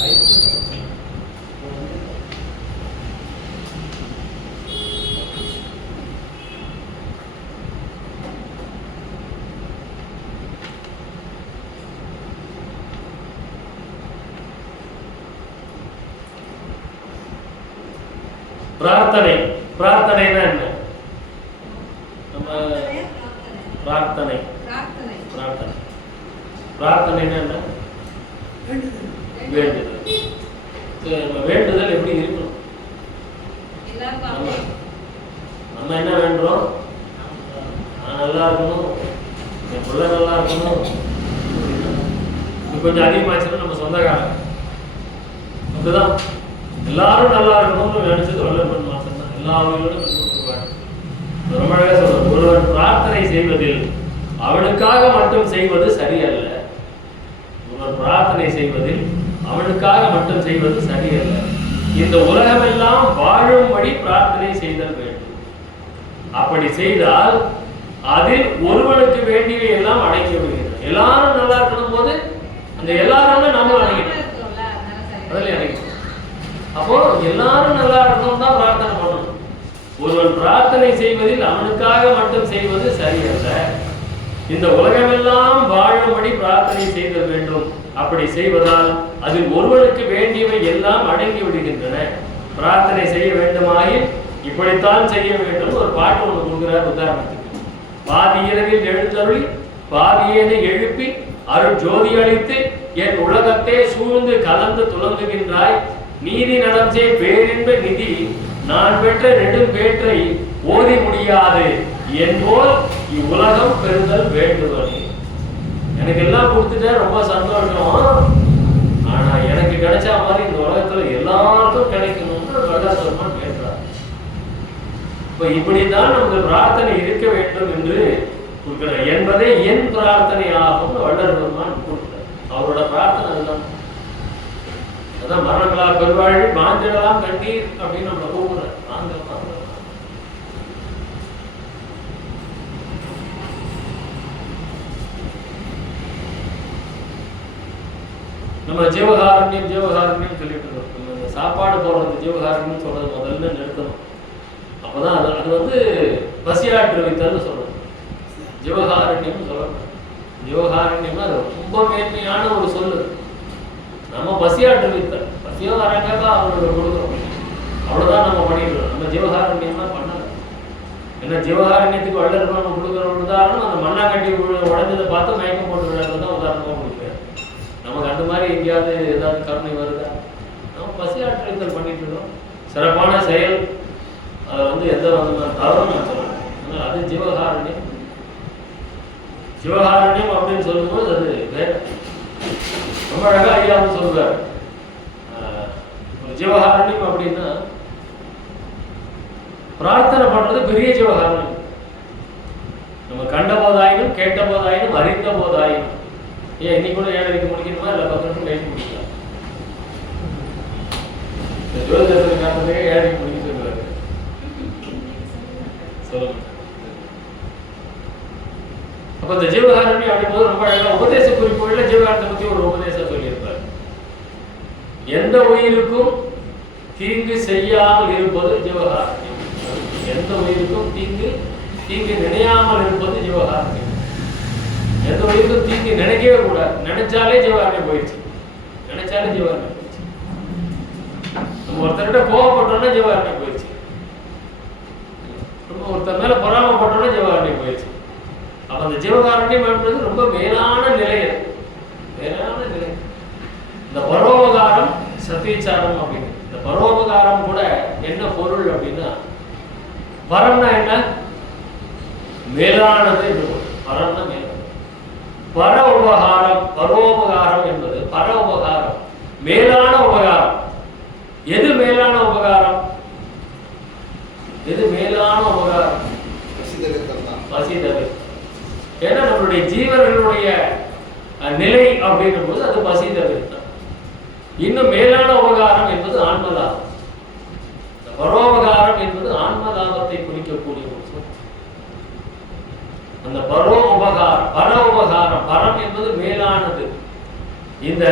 பிரார்த்தனை, பிரார்த்தனைனா என்ன? நம்ம பிரார்த்தனை பிரார்த்தனை பிரார்த்தனைனா என்ன? வேண்டுதல். நம்ம வேண்டுதல் எப்படி இருக்கணும்? நம்ம என்ன வேண்டுறோம்? நான் நல்லா இருக்கணும், என் பிள்ளை நல்லா இருக்கணும். கொஞ்சம் அதிகமாச்சுன்னா நம்ம சொந்தக்காரங்க அப்படிதான். எல்லாரும் நல்லா இருக்கணும்னு நினைச்சது வல்லவன் மாத்திரம். எல்லா உயிரோடும் ரொம்ப அழகா சொல்ற. ஒருவன் பிரார்த்தனை செய்வதில் அவனுக்காக மட்டும் செய்வது சரியல்ல. ஒருவன் பிரார்த்தனை செய்வதில் அவனுக்காக மட்டும் செய்வது சரியல்ல. இந்த உலகமெல்லாம் வாழும்படி பிரார்த்தனை செய்தல் வேண்டும். அப்படி செய்தால் அதில் ஒருவனுக்கு வேண்டியவை எல்லாம் அடங்கி விடுகிறது. எல்லாரும் நல்லா இருக்கணும் போது அந்த எல்லாரும் நம்ம அடங்கிடும். அதில் அடங்கிடும். அப்போ எல்லாரும் நல்லா இருக்கணும் தான் பிரார்த்தனை பண்ணணும். ஒருவன் பிரார்த்தனை செய்வதில் அவனுக்காக மட்டும் செய்வது சரியல்ல. இந்த உலகமெல்லாம் வாழும்படி பிரார்த்தனை செய்தல் வேண்டும். அப்படி செய்வதால் அதில் ஒருவனுக்கு வேண்டியவை எல்லாம் அடங்கி விடுகின்றன. பிரார்த்தனை செய்ய வேண்டுமாயின் இப்படித்தான் செய்ய வேண்டும். ஒரு பாட்டு ஒன்று கொடுக்கிறார் உதாரணத்துக்கு. பாதி இரவில் எழுந்தருளி பாதியேனை எழுப்பி அருள் ஜோதி அளித்து என் உலகத்தை சூழ்ந்து கலந்து துலங்குகின்றாய். நீதி நடந்தே பேரின்ப நிதி நான் பெற்ற நெடும் பேற்றை ஓதி முடியாது என்போல் இவ்வுலகம் பெறுதல் வேண்டுவனே. எனக்கு எல்லாம் கொடுத்துட்டா ரொம்ப சந்தோஷம். ஆனா எனக்கு கிடைச்ச மாதிரி இந்த உலகத்துல எல்லாருக்கும் கிடைக்கணும்னு பிரகாசமான் கேட்கிறார். இப்ப இப்படித்தான் நமக்கு பிரார்த்தனை இருக்க வேண்டும் என்று கொடுக்கிறார் என்பதே என் பிரார்த்தனை ஆகும். வள்ளல் பெருமான் கொடுக்கிறார். அவரோட பிரார்த்தனை அதுதான். அதான் மரணங்களா பெருவாழ் மாந்திடலாம் கண்ணீர் அப்படின்னு நம்மளை கூப்பிடுறார். நம்ம ஜீவகாரண்யம் ஜீவகாரண்யம் சொல்லிட்டு இருக்கோம். நம்ம சாப்பாடு போடுறது ஜீவகாரண்யம் சொல்றது முதல்ல நிறுத்தணும். அப்பதான் அது வந்து பசியாற்று வைத்தல்னு சொல்றது. ஜீவகாரண்யம் சொல்லணும். ஜீவகாரண்யம்னா அது ரொம்ப மேன்மையான ஒரு சொல்லு. நம்ம பசியாற்று வைத்தல், பசியோ வரக்காக அவங்களுக்கு கொடுக்குறோம், அவ்வளவுதான் நம்ம பண்ணிடுறோம். நம்ம ஜீவகாரண்யம்லாம் பண்ணல. ஏன்னா ஜீவகாரண்யத்துக்கு வள்ளல் நம்ம கொடுக்குற உதாரணம் அந்த மண்ணாங்கட்டி உடஞ்சதை பார்த்து மயக்கம் போட்டு விளையாடுறது தான் உதாரணமாக கொடுக்குறேன். நமக்கு அந்த மாதிரி எங்கேயாவது ஏதாவது கருணை வருதா? நம்ம பசியாற்றல் பண்ணிட்டு இருக்கோம். சிறப்பான செயல். அதை வந்து எந்த தவறும் நான் சொல்றேன். ஆனால் அது ஜீவகாரண்யம். ஜீவகாரண்யம் அப்படின்னு சொல்லும்போது அது வேற. ரொம்ப அழகா ஐயாவும் சொல்றாரு. ஜீவகாரண்யம் அப்படின்னா பிரார்த்தனை பண்றது பெரிய ஜீவகாரண்யம். நம்ம கண்ட போதாயினும் கேட்ட போதாயினும் அறிந்த போதாயினும். ஏன் இன்னைக்கு கூட 7:30 முடிக்கணுமா இல்லை 10 நிமிஷம் கழிச்சு முடிக்கலாம்? ஜோதிடத்தில் காட்டுறதே 7:30 முடிக்க சொல்லுவாரு. சொல்லுங்க. அப்ப இந்த ஜீவகாரண்யம் அப்படிங்கும்போது ரொம்ப அழகா உபதேச குறிப்புகள்ல ஜீவகாரத்தை பத்தி ஒரு உபதேசம் சொல்லியிருப்பார். எந்த உயிருக்கும் தீங்கு செய்யாமல் இருப்பது ஜீவகாரண்யம். எந்த உயிருக்கும் தீங்கு நினையாமல் இருப்பது ஜீவகாரண்யம். எந்த உயிருக்கும் தீங்கு நினைக்கவே கூடாது. நினைச்சாலே ஜீவகாரண்யம் போயிடுச்சு. நினைச்சாலே ஜீவகாரண்யம் போயிடுச்சு. நம்ம ஒருத்தர்கிட்ட கோவப்பட்டோம்னா ஜீவகாரண்யம் போயிடுச்சு. நம்ம ஒருத்தர் மேல பொறாமப்பட்டோம்னா ஜீவகாரண்யம் போயிடுச்சு. அப்ப அந்த ஜீவகாரண்யம் என்பது ரொம்ப மேலான நிலை. மேலான நிலை. இந்த பரோபகாரம் சத்விச்சாரம் அப்படின்னு. இந்த பரோபகாரம் கூட என்ன பொருள் அப்படின்னா, பரம்னா என்ன? மேலானது. பரம்னா மேலானது. பர உபகாரம், பரோபகாரம் என்பது பர உபகாரம், மேலான உபகாரம். எது மேலான உபகாரம்? எது மேலான உபகாரம்? பசிதவிர்த்தம். ஏன்னா நம்மளுடைய ஜீவர்களுடைய நிலை அப்படின்னும் போது அது பசிதவிர்த்தம். இன்னும் மேலான உபகாரம் என்பது ஆன்மலாபம். பரோபகாரம் என்பது ஆன்மலாபத்தை குறிக்கக்கூடிய ஒரு சொல். அந்த பர உபகாரம், பரம் என்பது மேலானது. இந்த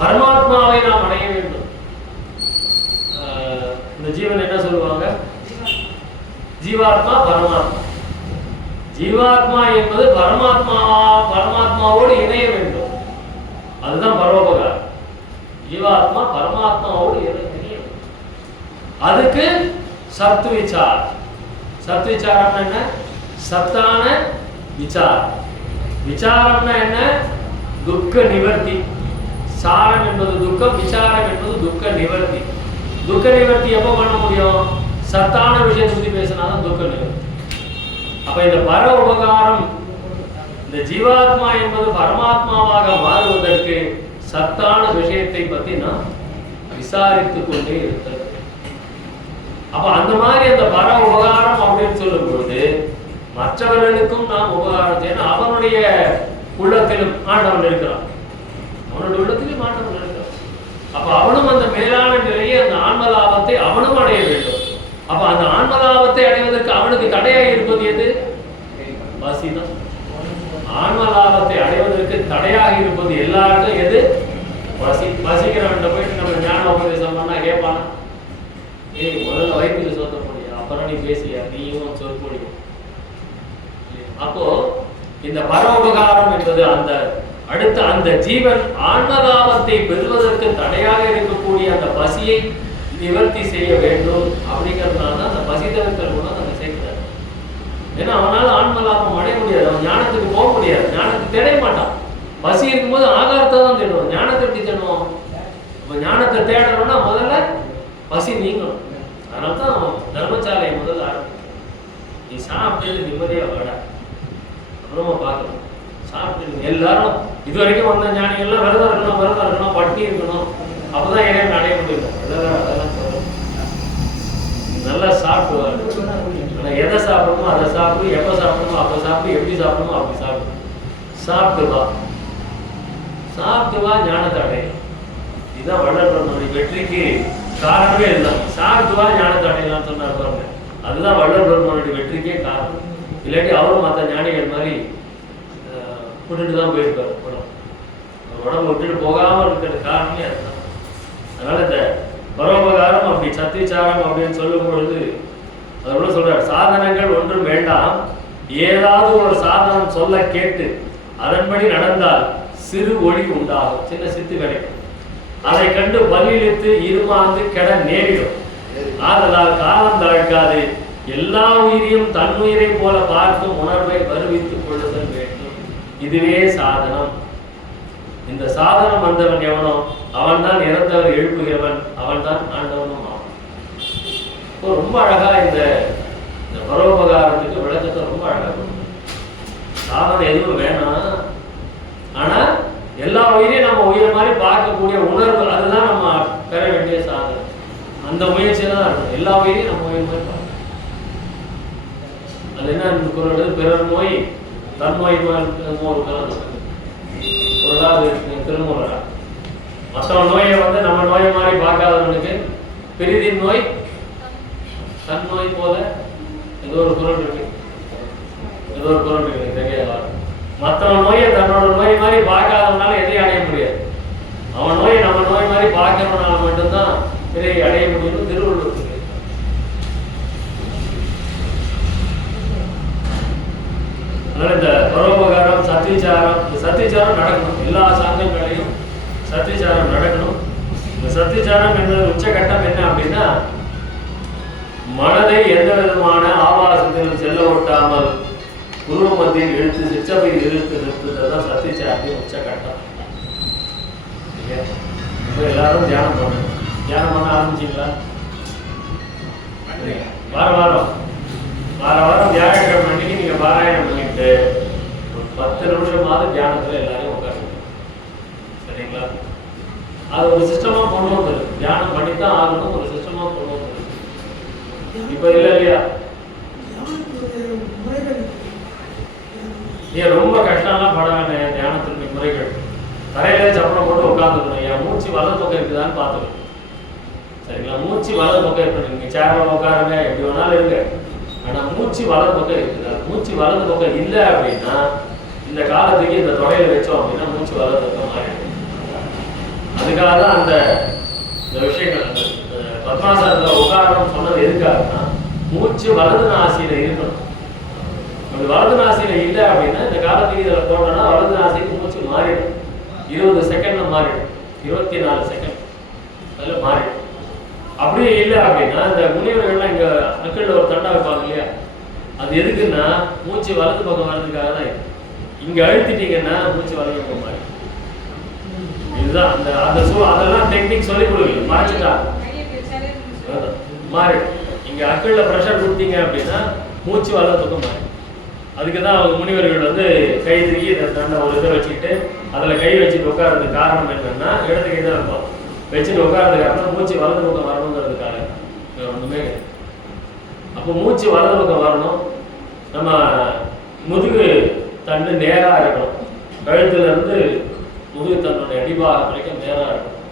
பரமாத்மாவை நாம் அடைய வேண்டும். இந்த ஜீவன் என்ன சொல்லுவாங்க? ஜீவாத்மா பரமாத்மா. ஜீவாத்மா என்பது பரமாத்மாவோடு இணைய வேண்டும். அதுதான் பரோபகாரம். ஜீவாத்மா பரமாத்மாவோடு இணைய வேண்டும். அதுக்கு சத்து விசாரம். சத்து விசாரம்னா என்ன? சத்தான விசாரம். விசாரம்னா என்ன? துக்க நிவர்த்தி. சாரம் என்பது துக்கம், விசாரம் என்பது துக்க நிவர்த்தி. துக்க நிவர்த்தி எப்போ பண்ண முடியும்? சத்தான விஷயத்தை பற்றி பேசினாதான் துக்க நிவர்த்தி. அப்ப இந்த பர உபகாரம், இந்த ஜீவாத்மா என்பது பரமாத்மாவாக மாறுவதற்கு சத்தான விஷயத்தை பற்றி நாம் விசாரித்துக் கொண்டே இருக்கிறது. அப்ப அந்த மாதிரி அந்த பர உபகாரம் அப்படின்னு சொல்லும் பொழுது மற்றவர்களுக்கும் நாம் உபகாரம் செய்யணும். அவனுடைய உள்ளத்திலும் ஆண்டவன் இருக்கிறான். அவனுடைய உள்ளத்திலும் ஆண்டவன் இருக்கிறான். அப்ப அவனும் அந்த மேலான நிலையை, அந்த ஆன்மலாபத்தை அவனும் அடைய வேண்டும். அப்ப அந்த ஆன்மலாபத்தை அடைவதற்கு அவனுக்கு தடையாக இருப்பது எது? பசிதான். ஆன்மலாபத்தை அடைவதற்கு தடையாக இருப்பது எல்லாருக்கும் எது? பசி. பசிக்கிறவன் போயிட்டு நம்ம ஞான உபதேசம் பண்ணா கேட்பானா? முதல்ல வயிற்றுக்கு சோத்த முடியும். அப்புறம் நீ பேசியா, நீயும் சொற்பொழியும். அப்போ இந்த பரோபகாரம் என்பது அந்த அடுத்த அந்த ஜீவன் ஆன்மலாபத்தை பெறுவதற்கு தடையாக இருக்கக்கூடிய அந்த பசியை நிவர்த்தி செய்ய வேண்டும். அப்படிங்கிறதுனால தான் அந்த பசி தவிர்த்தல் குணம் நம்ம சேர்க்கிறார். ஏன்னா அவனால் ஆன்மலாபம் அடைய முடியாது, அவன் ஞானத்துக்கு போக முடியாது, ஞானத்துக்கு தேட மாட்டான். பசி இருக்கும்போது ஆகாரத்தை தான் தேடுவோம், ஞானத்தை எப்படி தேடுவோம்? இப்போ ஞானத்தை தேடணும்னா முதல்ல பசி நீங்கணும். அதனால தான் தர்மசாலையை முதல்ல ஆரம்பிக்கும். நீ சாப்பிட்டு நிம்மதியாக வாடா, அப்புறமா பார்க்கலாம். சாப்பிட்டு எல்லாரும் இது வரைக்கும் வந்த ஞானிகள்லாம் விரதம் இருக்கணும், பட்டி இருக்கணும், அப்போதான் இறைவன் அடைய முடியும். அதெல்லாம் சொல்லணும். நல்லா சாப்பிடுவாரு, ஆனால் எதை சாப்பிடணுமோ அதை சாப்பிடு, எப்போ சாப்பிடணுமோ அப்போ சாப்பிடு, எப்படி சாப்பிடணுமோ அப்படி சாப்பிடு. சாப்பிட்டு வா ஞானத்தை அடையலாம். இதுதான் வள்ளல் வெற்றிக்கு காரணமே இதுதான். சாப்பிட்டு வா ஞானத்தை அடையலாம்னு சொன்னார் பாருங்க. அதுதான் வள்ளல் பெருமானுடைய வெற்றிக்கே காரணம். இல்லாட்டி அவரும் மற்ற ஞானிகள் மாதிரி விட்டுட்டு தான் போயிருப்பார். உடம்பு விட்டுட்டு போகாமல் இருக்கிறது காரணமே அதுதான். அதனால இந்த பரோபகாரம் அப்படி சத்திச்சாரம் அப்படின்னு சொல்லும் பொழுது அதோட சொல்றார், சாதனங்கள் ஒன்றும் வேண்டாம், ஏதாவது ஒரு சாதனம் சொல்ல கேட்டு அதன்படி நடந்தால் சிறு ஒளி உண்டாகும், சின்ன சித்து கிடைக்கும். அதை கண்டு பலியிழித்து இருமாந்து கெட நேரிடும். ஆதலால் காலம் தாழ்க்காது எல்லா உயிரையும் தன்னுயிரை போல பார்க்கும் உணர்வை வருவித்துக் கொள்ளுதல் வேண்டும். இதுவே சாதனம். இந்த சாதனம் வந்தவன் எவனோ அவன் தான் இறந்தவர் எழுப்புகிறவன், அவன் தான் ஆண்டவனும் ஆவான். இப்போ ரொம்ப அழகா இந்த பரோபகாரத்துக்கு விளக்கத்தை ரொம்ப அழகா கொடுக்கும். சாதனம் எதுவும் வேணாம், ஆனா எல்லா உயிரையும் நம்ம உயிரை மாதிரி பார்க்கக்கூடிய உணர்வு, அதுதான் நம்ம பெற வேண்டிய சாதனை. அந்த முயற்சியை தான் இருக்கும். எல்லா உயிரையும் நம்ம உயிர் மாதிரி பார்க்கணும். அது என்ன குரல், பிறர் நோய் தன் நோய் பொருளாது திருமூலரா. மற்றவன் நோயை நம்ம நோயை மாதிரி பார்க்காதவனுக்கு பெரிதின் நோய் தன் நோய் போல ஏதோ ஒரு குரல் இருக்கு, தெரியாது. மற்றவன் நோயை தன்னோட நோய் மாதிரி பார்க்காதவனால எதையும் அடைய முடியாது. அவன் நோயை நம்ம நோய் மாதிரி பார்க்கறவனால மட்டும்தான் இதை அடைய முடியும். திருவள்ளுவர் அதனால இந்த பரோபகாரம் சத்திச்சாரம், இந்த சத்திச்சாரம் நடக்கணும். எல்லா சாங்கங்களையும் சத்திச்சாரம் நடக்கணும். இந்த சத்திச்சாரம் என்பது உச்சகட்டம் என்ன அப்படின்னா, மனதை எந்த விதமான ஆபாசத்தில் செல்ல ஒட்டாமல் குரு மத்தியில் இழுத்து சிற்றபையில் இழுத்து நிறுத்துதான் சத்திச்சாரத்தின் உச்சகட்டம். இப்போ எல்லாரும் தியானம் பண்ணணும். தியானம் பண்ண ஆரம்பிச்சிங்களா? வாரம் வியாழக்கிழமை அன்னைக்கு நீங்க பாராயணம் பண்ணிட்டு ஒரு 10 நிமிஷமாவது தியானத்துல எல்லாரையும் உட்காருங்க. சரிங்களா? அது ஒரு சிஸ்டமா கொண்டு வந்துரு. தியானம் பண்ணித்தான் ஆகணும், ஒரு சிஸ்டமா கொண்டு வந்துரு. இப்ப இல்லையா, நீ ரொம்ப கஷ்டம்லாம் பட வேண்டாம். தியானத்தினுடைய முறைகள் தரையில சப்பரம் போட்டு உட்காந்துக்கணும். என் மூச்சு வலது பக்கம் இருக்குதான்னு பார்த்துக்கணும். சரிங்களா? மூச்சு வலது பக்கம் இருக்கணும். நீங்க சேர்ல உட்காருங்க, எப்படி வேணாலும் இருங்க, ஆனா மூச்சு வலது பக்கம் இருக்குதா? மூச்சு வலது பக்கம் இல்லை அப்படின்னா இந்த காலத்துக்கு இந்த தொடையில வச்சோம் அப்படின்னா மூச்சு வலது பக்கம் மாறிடும். அதுக்காக தான் அந்த விஷயங்கள் அந்த பத்மாசனத்துல உட்காரணும் சொன்னது எதுக்காகனா, மூச்சு வலது நாசியில இருக்கணும். அப்படி வலது நாசியில இல்லை அப்படின்னா இந்த காலத்துக்கு இதில் போட்டோம்னா வலது நாசிக்கு மூச்சு மாறிடும். 20 செகண்ட்ல மாறிடும், 24 செகண்ட் அதில் மாறிடும். அப்படியே இல்லை அப்படின்னா இந்த முனிவர்கள்லாம் இங்க அக்கல்ல ஒரு தண்டா வைப்பாங்க இல்லையா, அது எதுக்குன்னா மூச்சு வலது பக்கம் வர்றதுக்காக தான். இங்க அழுத்திட்டீங்கன்னா மூச்சு வலது பக்கம் மாறி. இதுதான் அந்த அதெல்லாம் டெக்னிக் சொல்லி கொடுக்கல, மறைச்சிட்டாங்க மாறி. இங்க அக்கல்ல ப்ரெஷர் கொடுத்தீங்க அப்படின்னா மூச்சு வலது பக்கம் மாறி. அதுக்கு தான் அவங்க முனிவர்கள் கை தூக்கி தண்டை ஒரு இதை வச்சுக்கிட்டு அதில் கை வச்சுட்டு உட்கார்றதுக்கு காரணம் என்னன்னா, இடது கை தான் இருக்கும் வச்சுட்டு உட்கார்றதுக்கு அப்புறம் மூச்சு வலது பக்கம் வரணுங்கிறதுக்காக. ஒன்றுமே அப்போ மூச்சு வலது பக்கம் வரணும். நம்ம முதுகு தண்டு நேராக இருக்கணும். கழுத்துல இருந்து முதுகு தன்னுடைய அடிபாகம் வரைக்கும் நேராக இருக்கணும்.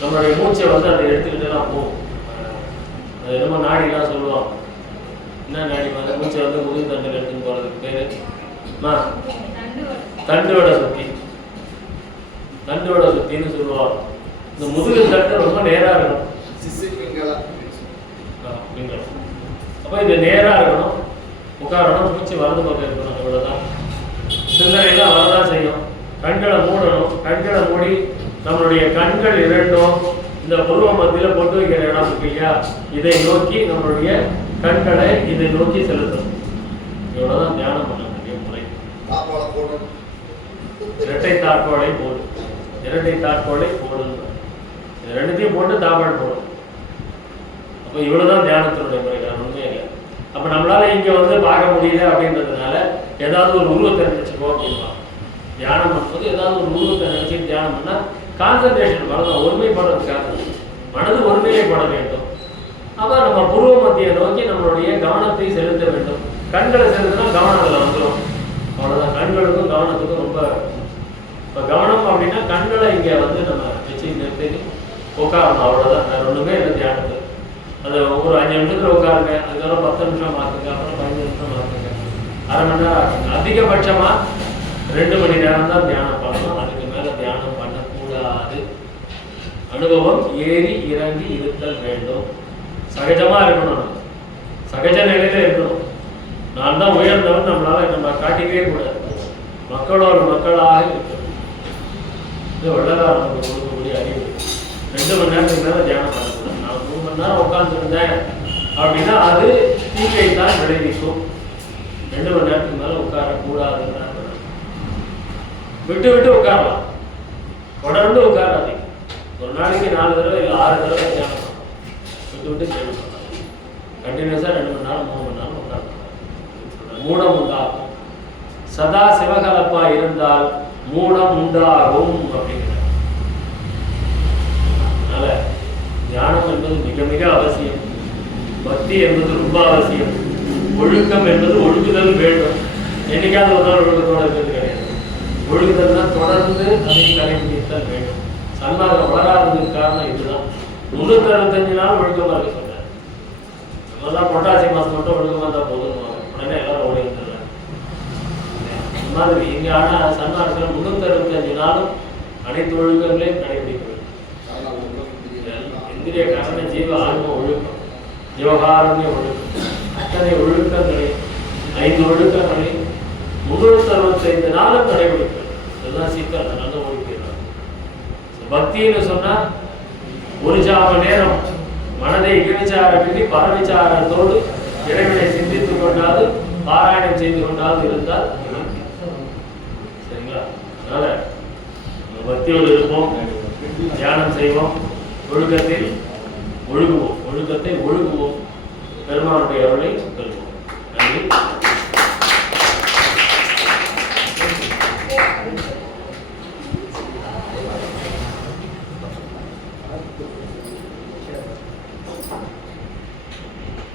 நம்மளுடைய மூச்சை அதை எடுத்துக்கிட்டு தான் போகும். அது என்னமோ நாடிலாம் சொல்லுவோம், என்ன நாடி மூச்சை முதுகு தண்டில் எடுத்துன்னு போகிறதுக்கு பேர் தண்டோட சுத்தி, தண்டோட சுத்தின்னு சொல்லுவோம். இந்த முதுகு தட்டு ரொம்ப நேராக இருக்கும். அப்போ இது நேராக இருக்கணும், உட்காரணும், மூச்சு வலது பக்கம் இருக்கணும். இவ்வளோதான். சிந்தனைலாம் வரதான் செய்யும். கண்களை மூடணும். கண்களை மூடி நம்மளுடைய கண்கள் இரண்டும் இந்த புருவ மத்தியில் போட்டு வைக்கிற இடம் இருக்கு இல்லையா, இதை நோக்கி நம்மளுடைய கண்களை இதை நோக்கி செலுத்தணும். இவ்வளோதான் தியானம் பண்ணக்கூடிய முறை. இரட்டை தாட்கோளை போடு, இரட்டை தாட்கோளை போடுங்க. இது ரெண்டுத்தையும் போட்டு தாப்பாடு போடும். அப்போ இவ்வளோதான் தியானத்தினுடைய முறை. நான் ஒன்றுமே இல்லை. அப்போ நம்மளால இங்கே வந்து பார்க்க முடியல அப்படின்றதுனால ஏதாவது ஒரு உருவத்தை நினைச்சுக்கோ அப்படின்னா, தியானம் பண்ணும்போது ஏதாவது ஒரு உருவத்தை நினைச்சு தியானம் பண்ணால் கான்சன்ட்ரேஷன் மனதை ஒருமைப்பாடுறதுக்காக மனது ஒருமையைப்பட வேண்டும். அப்போ நம்ம புருவ மத்தியை நோக்கி நம்மளுடைய கவனத்தை செலுத்த வேண்டும். கண்களை செலுத்தினா கவனம் அதில் வந்துடும். அவ்வளோதான். கண்களுக்கும் கவனத்துக்கும் ரொம்ப இப்போ கவனம் அப்படின்னா கண்களை இங்கே வந்து நம்ம வச்சு நிறுத்தி உட்காரணும். அவ்வளோதான். வேறு ஒன்றுமே இல்லை தியானத்தில். அது ஒரு 5 நிமிஷத்தில் உட்காருங்க, அதுக்கப்புறம் 10 நிமிஷம் மாற்றுங்க, அப்புறம் 15 நிமிஷம் மாற்றுங்க, அரை மணி நேரம் ஆகுங்க. அதிகபட்சமாக 2 மணி நேரம் தான் தியானம் பண்ணணும். அதுக்கு மேலே தியானம் பண்ணக்கூடாது. அனுபவம் ஏறி இறங்கி இருத்தல் வேண்டும். சகஜமாக இருக்கணும். சகஜ நிலையில இருக்கணும். நான் தான் உயர்ந்தவன் நம்ம காட்டிக்கவே கூடாது. மக்களோட மக்களாக இருக்கணும். இது வள்ளலார் நமக்கு கொடுக்கக்கூடிய அறிவு. 2 மணி நேரத்துக்கு மேலே தியானம் பண்ணக்கூடாது. நான் 3 மணி நேரம் உட்காந்துருந்தேன் அப்படின்னா அது தீங்கை தான் விளைவிக்கும். 2 மணி நேரத்துக்கு மேலே உட்காரக்கூடாதுன்னு விட்டு விட்டு உட்காரலாம். தொடர்ந்து உட்காராதீங்க. ஒரு நாளைக்கு 4 தடவை இல்லை 6 தடவை தியானம் பண்ணலாம். விட்டு விட்டு தியானம் பண்ணலாம். கண்டினியூஸாக 2 மணி நேரம் 3 மணி நேரம் உட்காரலாம். மூடம் உண்டாகும். சதா சிவகலப்பா இருந்தால் மூடம் உண்டாகும் அப்படிங்கிறார். அதனால தியானம் என்பது மிக மிக அவசியம். பக்தி என்பது ரொம்ப அவசியம். ஒழுக்கம் என்பது ஒழுகுதல் வேண்டும். என்னைக்காவது ஒரு நாள் ஒழுக்கத்தோடு இருக்கிறது கிடையாது. ஒழுகுதல்னா தொடர்ந்து அதை கடைபிடித்தல் வேண்டும். சன்மார்க்கம் வளராததுக்கு காரணம் இதுதான். 365 நாள் ஒழுக்கமாக இருக்க சொல்றாரு. நம்மதான் புரட்டாசி மாதம் மட்டும் ஒழுக்கமாக இருந்தால் போதும், உடனே எல்லாரும் ஓடி வந்துடுறாங்க. இந்த மாதிரி இங்கே ஆனால் சன்மார்க்கம் 365 நாளும் அனைத்து ஒழுக்கங்களையும் கடைபிடிக்க வேண்டும். இந்திரிய கரண ஜீவ ஆன்ம ஒழுக்கம், ஜீவகாரண்ய ஒழுக்கம், அத்தனை ஒழுக்கங்களை 5 ஒழுக்கங்களை 365 நாளும் கடைபிடிக்க வேண்டும். இதுதான் சிக்கல். நல்ல ஒழுக்கிறார். பக்தின்னு சொன்னா ஒரு ஜாம நேரம் மனதை இகவிச்சாரமின்றி பரவிச்சாரத்தோடு இறைவனை சிந்தித்துக் கொண்டாது பாராயணம் செய்து கொண்டாது இருந்தால் சரிங்களா? அதனால பக்தியோடு இருப்போம், தியானம் செய்வோம், ஒழுக்கத்தில் ஒழுகுவோம், ஒழுக்கத்தை ஒழுகுவோம், பெருமானுடைய அருளை பெறுவோம். நன்றி.